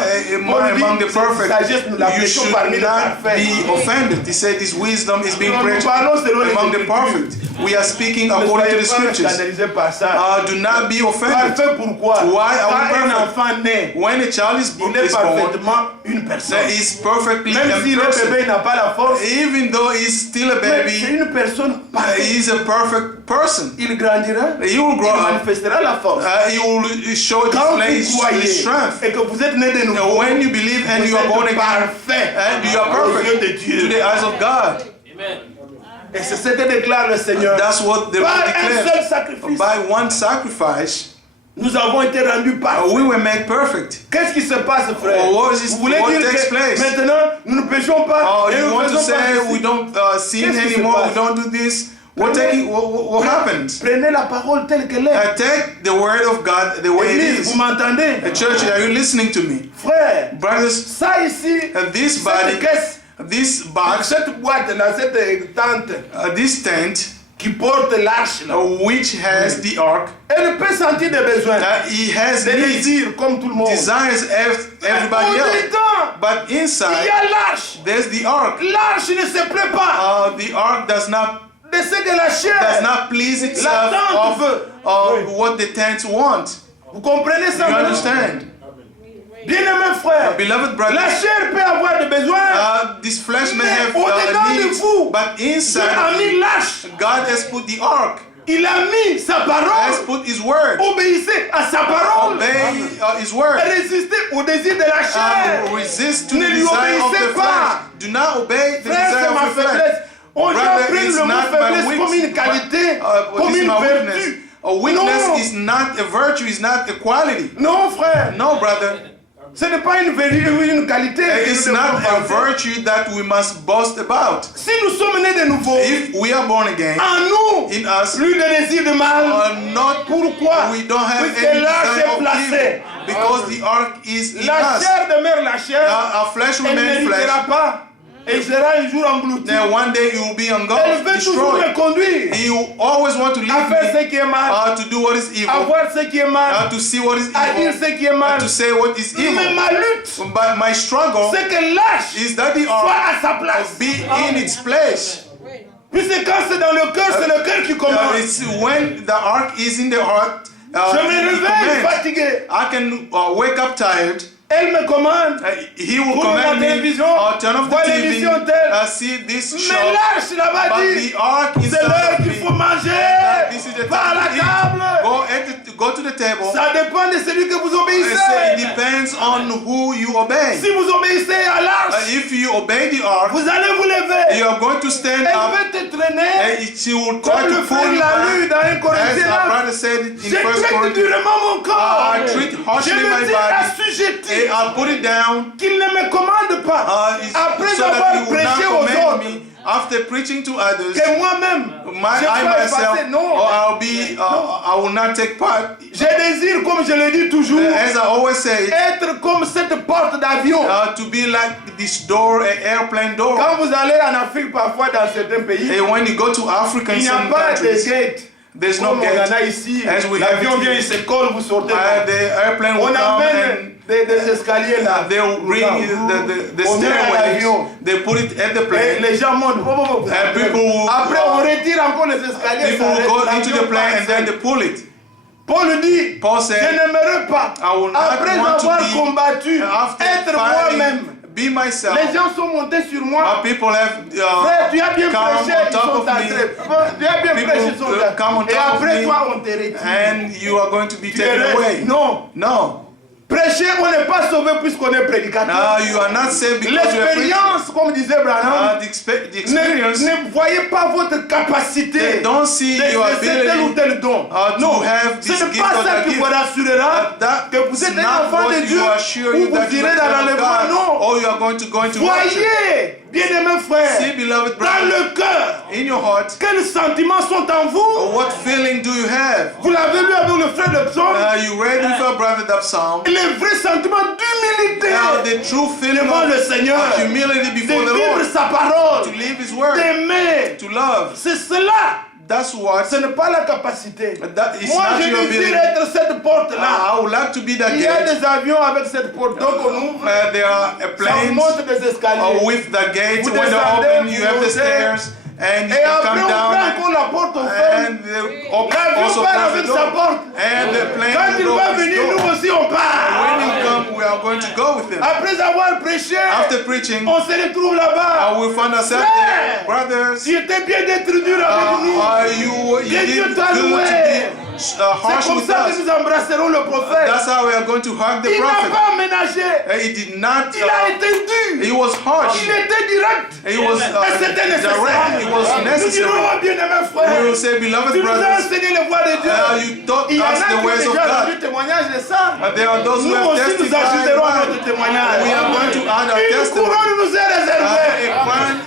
Paul dit, among the cette perfect. sagesse, nous la You prêchons should parmi les not parfaits. be offended. He said this wisdom is being Nous preached parlons selon les among the Écritures. perfect. We are speaking Ne according to the soyez pas scriptures. scandalisés par ça. Do not be offended. Parfait pourquoi? Why are we Quand un perfect? enfant naît, When a child is il born, est parfaitement une personne. there is perfectly a Même si le person. bébé n'a pas la force, Even though he's still a mais c'est baby, une personne parfaite. he is a perfect person. Il grandira, He will il grow up. manifestera la force. He will show Quand display vous croyez his strength. et que vous êtes né de nouveau, When you believe and vous you are born êtes again, parfait and you are aux yeux de perfect Dieu. to the eyes of God. Et c'est ce que déclare le Seigneur. That's what the Par Lord un seul declares. sacrifice, By one sacrifice, nous avons été rendus parfaits. we were made perfect. Qu'est-ce qui se passe, frère? What is this- Vous voulez what dire takes que place? maintenant, nous ne péchons pas et You nous want to faisons pas say ceci? we don't sin Qu'est-ce qui se anymore, passe? we don't do this? What happens? Prenez la parole telle qu'elle est. Take the word of God the way it Église, is. vous m'entendez? Church, are you listening to me? Frère, Brothers, ça ici, this cette body, caisse, this box, cette boîte là, cette tente this tent, qui porte l'arche là, which has the ark, elle peut sentir des besoins, he has des needs, désirs comme tout le monde. desires everybody else. Au-dedans, But il y inside, a l'arche. there's the ark. L'arche ne se plaît pas The ark does not de ce que la chair, please la itself tente veut. of what the tents want. Vous comprenez ça? You maintenant? understand? Bien-aimés frères, Beloved la brothers, chair peut avoir des besoins, this flesh may mais have au-dedans de needs, vous, but Dieu a inside mis l'arche. God has put the ark, Il a mis sa has parole. put His word. Obéissez à sa parole. Obey His word. Résistez au désir de la chair. Resist to Ne the lui desire of obéissez the pas. flesh. Do not obey the Frère, desire c'est ma of the flesh. faiblesse. On doit Brother, prendre it's le mot not my faiblesse weakness, comme une qualité, but comme it's une my weakness. vertu. A weakness Non. is not a virtue, is not a quality. Non, frère. No, brother. Ce n'est pas une vérité, une qualité. que It's nous not devons a vanter. virtue that we must boast about. Si nous sommes nés de nouveau, If we are born again, en nous, in us, plus de désir de mal. not Pourquoi? we don't have Puisque any l'arche desire est of placée. evil, because the ark is in La us. chair demeure la chair. Our flesh Elle remains n'héritera flesh. pas. Et sera un jour engloutie. Then one day you will be Elle engulfed, veut toujours me destroyed. conduire You always want to à leave faire me, ce qui est mal, to do what is evil, à voir ce qui est mal, to see what is à dire evil, ce qui est mal. to say what is Mais evil. ma lutte, But my struggle c'est que l'arche is that the soit ark à sa place. be in its place. Puisque quand c'est dans le cœur, c'est le cœur qui commande. It's when the ark is in the heart, Je me it réveille commands. fatigué. I can wake up tired. Elle me commande. He will Pour la command me, télévision, turn off the voir TV, l'émission telle. see this Mais show. l'arche là-bas But dit, the ark is c'est l'heure qu'il faut manger. This is the Par la time to eat. table. Go to the table. Ça dépend de celui que vous So it obéissez. depends on who you obey. Si vous obéissez à l'arche, If you obey the ark, vous allez vous lever. you are going to stand Elle up, veut te traîner. she will try Comme to le pull frère you l'a back. lu dans 1 As our Corinthiens. brother said it in Je 1 traite Corinthians, durement mon corps. I treat Je harshly my me dis body, assujetti. and I'll put it down, Qu'il ne me commande pas. Après so that avoir he will not prêché aux command autres. me after preaching to others. Que moi-même, je I sois myself, effacé. Non. or I will not take part. Je désire, comme je le dis toujours, As I always say, être comme cette porte d'avion. to be like this door, an airplane door. Quand vous allez en Afrique, parfois dans certains pays, And when you go to Africa in il n'y a some pas de countries, gate. there's no Comme on en gate. a ici. As we have L'avion it vient, here. il se colle, vous sortez. The airplane will On come amène des escaliers là. and they'll ring the On met à l'avion. stairways. They put it at the Et plane. les gens montent. And people will, Après, on retire encore les escaliers. people ça will reste, go into l'avion the plane passe. and then they pull it. Paul dit, Paul je said, n'aimerais pas, I will not après want to avoir be, combattu, after être fighting, moi-même. be myself. Les gens sont montés sur moi. People have Frère, tu as bien come prêché, on ils top sont of entrés. me. Tu as bien People, prêché, ils sont come on entrés. Et top of après me. toi, on te retire. And you are going to be Tu taken restes. away. Non. No. Prêcher, on n'est pas sauvé puisqu'on est prédicateur. Now you are not saved because you are preaching. L'expérience, comme disait Branham, The experience, ne voyez pas votre capacité they don't see your de tel ou ability tel don. to Non, have ce this n'est gift pas or ça that qui gift. vous rassurera That que vous êtes is un not enfant what de Dieu you assure ou you vous that you irez are dans a child of l'enlèvement. God, Non. or you are going to go into worship. Voyez, bien-aimés frères, See, beloved dans brothers, le cœur, in your heart, quels sentiments sont en vous? what feeling do you have? Vous l'avez lu avec le frère de Psaume, You read with your brother that psalm. les vrais sentiments d'humilité The true feeling devant le Seigneur, of humility de before the vivre Lord, sa parole, to live His word, d'aimer. to love. C'est cela. That's what. Ce n'est pas la capacité. That is Moi, not je your désire ability. être cette porte-là. I would like to be that Il y a gate. des avions avec cette porte. Donc on ouvre, There are ça planes monte des escaliers. with the gate. Vous When they're descendez, open, you vous have the montez. stairs, and you Et can après, come on prend down. encore la porte au fond. And they also L'avion part close avec the sa door. porte. And the plane Quand il will va go with venir, door. nous aussi on When part. you come, we are going to go with him. Après avoir prêché, After preaching, on se retrouve là-bas. we find ourselves Frère, there. Brothers, tu étais bien d'être dur avec nous. you Que Dieu did t'a good to loué. be C'est harsh comme with ça que us. nous embrasserons le prophète. That's how we are going to hug the Il n'a prophet. pas ménagé. He did not. Il a été dur. He was harsh. Il était direct. He was Et c'était nécessaire. direct. It was Nous necessary. dirons, bien-aimés We frères, will say, beloved tu nous as brothers, enseigné les voies de Dieu. you taught Il y en us a the qui ways ont of déjà God. rendu témoignage de ça. There are those who Nous have aussi, nous testified. ajouterons à notre témoignage. We are going to add our Une testimony. couronne nous est réservée.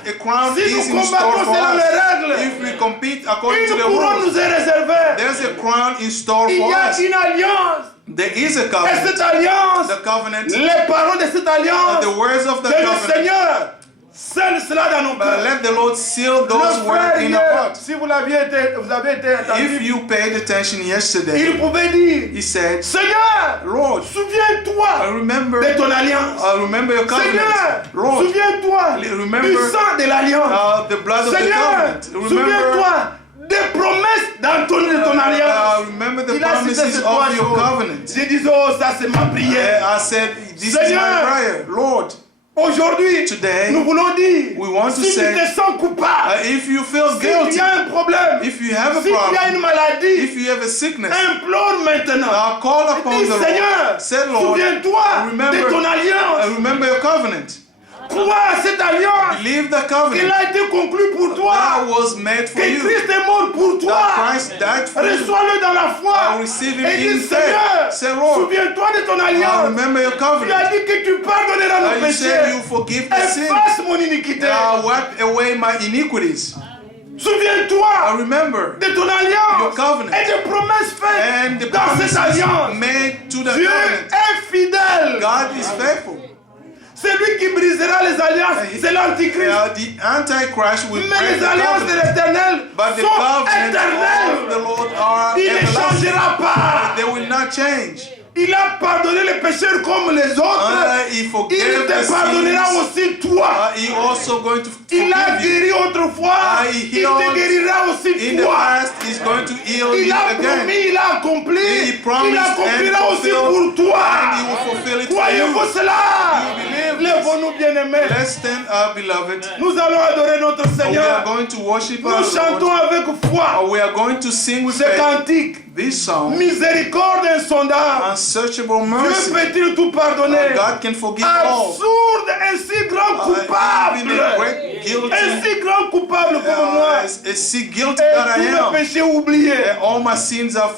A crown Si is nous in store combattons for selon us. les règles, If we compete according to une the couronne rules, nous est réservée. there's a crown in store Il for y a us. une alliance. There is a Et covenant. cette alliance, The covenant, les paroles de cette alliance, the words of the que le covenant. Seigneur scelle cela dans nos But cœurs. let the Lord seal those Le words frère in hier, our hearts. si vous avez été If attentif, you paid attention yesterday, il pouvait dire, he said, Seigneur, Lord, I souviens-toi remember, de ton alliance. I remember your Seigneur, covenant. Lord, souviens-toi remember du sang de l'alliance. the blood of the Seigneur, covenant. Remember, souviens-toi des promesses dans ton alliance. remember the Il a cité promises ces trois of your choses. covenant. J'ai dit, oh, ça c'est ma prière. I said, this is Seigneur, my prayer. Lord, Aujourd'hui, today, nous voulons dire, we want to si tu say, te sens coupable, if you feel si tu guilty, as un problème, if you have a si tu as problem, une maladie, if you have a sickness, implore maintenant. now call upon Dis, the Lord. Seigneur, Say, Lord, souviens-toi de ton alliance. remember your covenant. Crois à cette alliance. Believe the Il covenant a été conclu pour toi. that was made for Que you. Christ est mort pour toi. That Christ died for you. Reçois-le dans la foi. Receive him Et dis, in Seigneur, faith. Say, Lord, souviens-toi de ton now alliance. remember your Tu as covenant. dit que tu pardonneras nos You say you péchés. forgive the sin. Efface mon iniquité. Wipe away my iniquities. Souviens-toi Remember de ton your alliance covenant et des promesses and the faites dans cette promises alliance. made to the Dieu covenant. est fidèle. God is faithful. Celui qui brisera les alliances, c'est l'antichrist. The Antichrist will Mais break les the alliances de covenant. l'Éternel But the sont covenant of éternelles. the Lord are Il ne everlasting. changera pas. They will not change. Il a pardonné les pécheurs comme les autres. He Il forgave te the pardonnera sins. aussi toi. He also going to Il a forgive you. guéri autrefois. He Il te healed guérira aussi In the toi. past, he's going to heal Il you a again. promis, il a accompli. He promised Il accomplira and aussi fulfilled, pour toi. and he will fulfill it for Croyez-vous you. cela? You believe this? Lèvons-nous, bien-aimés. Let's stand up, beloved. Nous allons adorer notre We are Seigneur. going to worship Nous our chantons Lord. avec foi We are going to sing with ce faith cantique. this song. Miséricorde insondable. Unsearchable Dieu mercy. peut-il tout pardonner? God can forgive all. Absurde, un si grand Even coupable. a great guilty. Un si grand coupable comme moi. A si guilty Et that I tous am. mes péchés oubliés. And all my sins are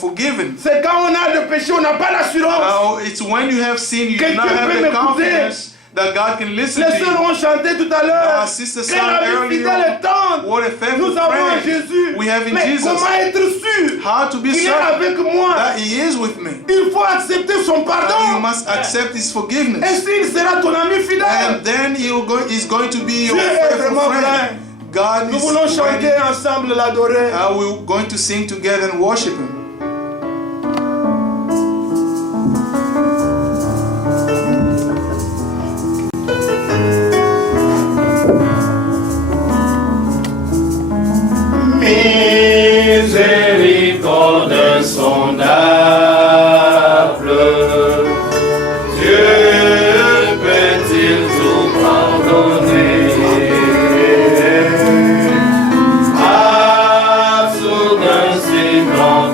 forgiven. C'est quand on a le péché, on n'a pas l'assurance. It's when you have sinned, you do Quelqu'un not have peut the m'écouter. confidence that God can listen Les to sœurs you. ont chanté tout à l'heure. Sister Que sang la vie earlier, fidèle est tendre. what a faithful Nous avons en friend Jésus. we have in Mais Jesus. comment être sûr How to be qu'il est certain avec moi? that He is with me. Il faut accepter son You pardon. must accept His Et forgiveness. s'il sera ton ami fidèle, And then He's going to be your Dieu est faithful vraiment friend. vrai. God Nous is voulons ready. chanter ensemble, l'adorer. We're going to sing together and worship Him. Miséricorde insondable, Dieu peut-il tout pardonner? Absurde, si grand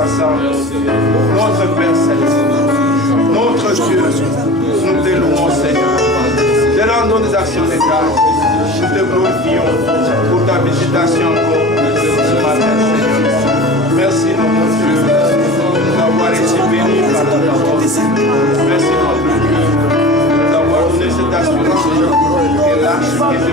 ensemble. Notre Père Céleste, notre Dieu, nous te louons, Seigneur. Te rendons des actions de grâce. Nous te glorifions pour ta visitation encore ce matin, Seigneur. Merci, notre Dieu, de nous avoir été bénis par ta parole. Merci, notre Dieu, de nous avoir donné cette assurance que l'arche qui se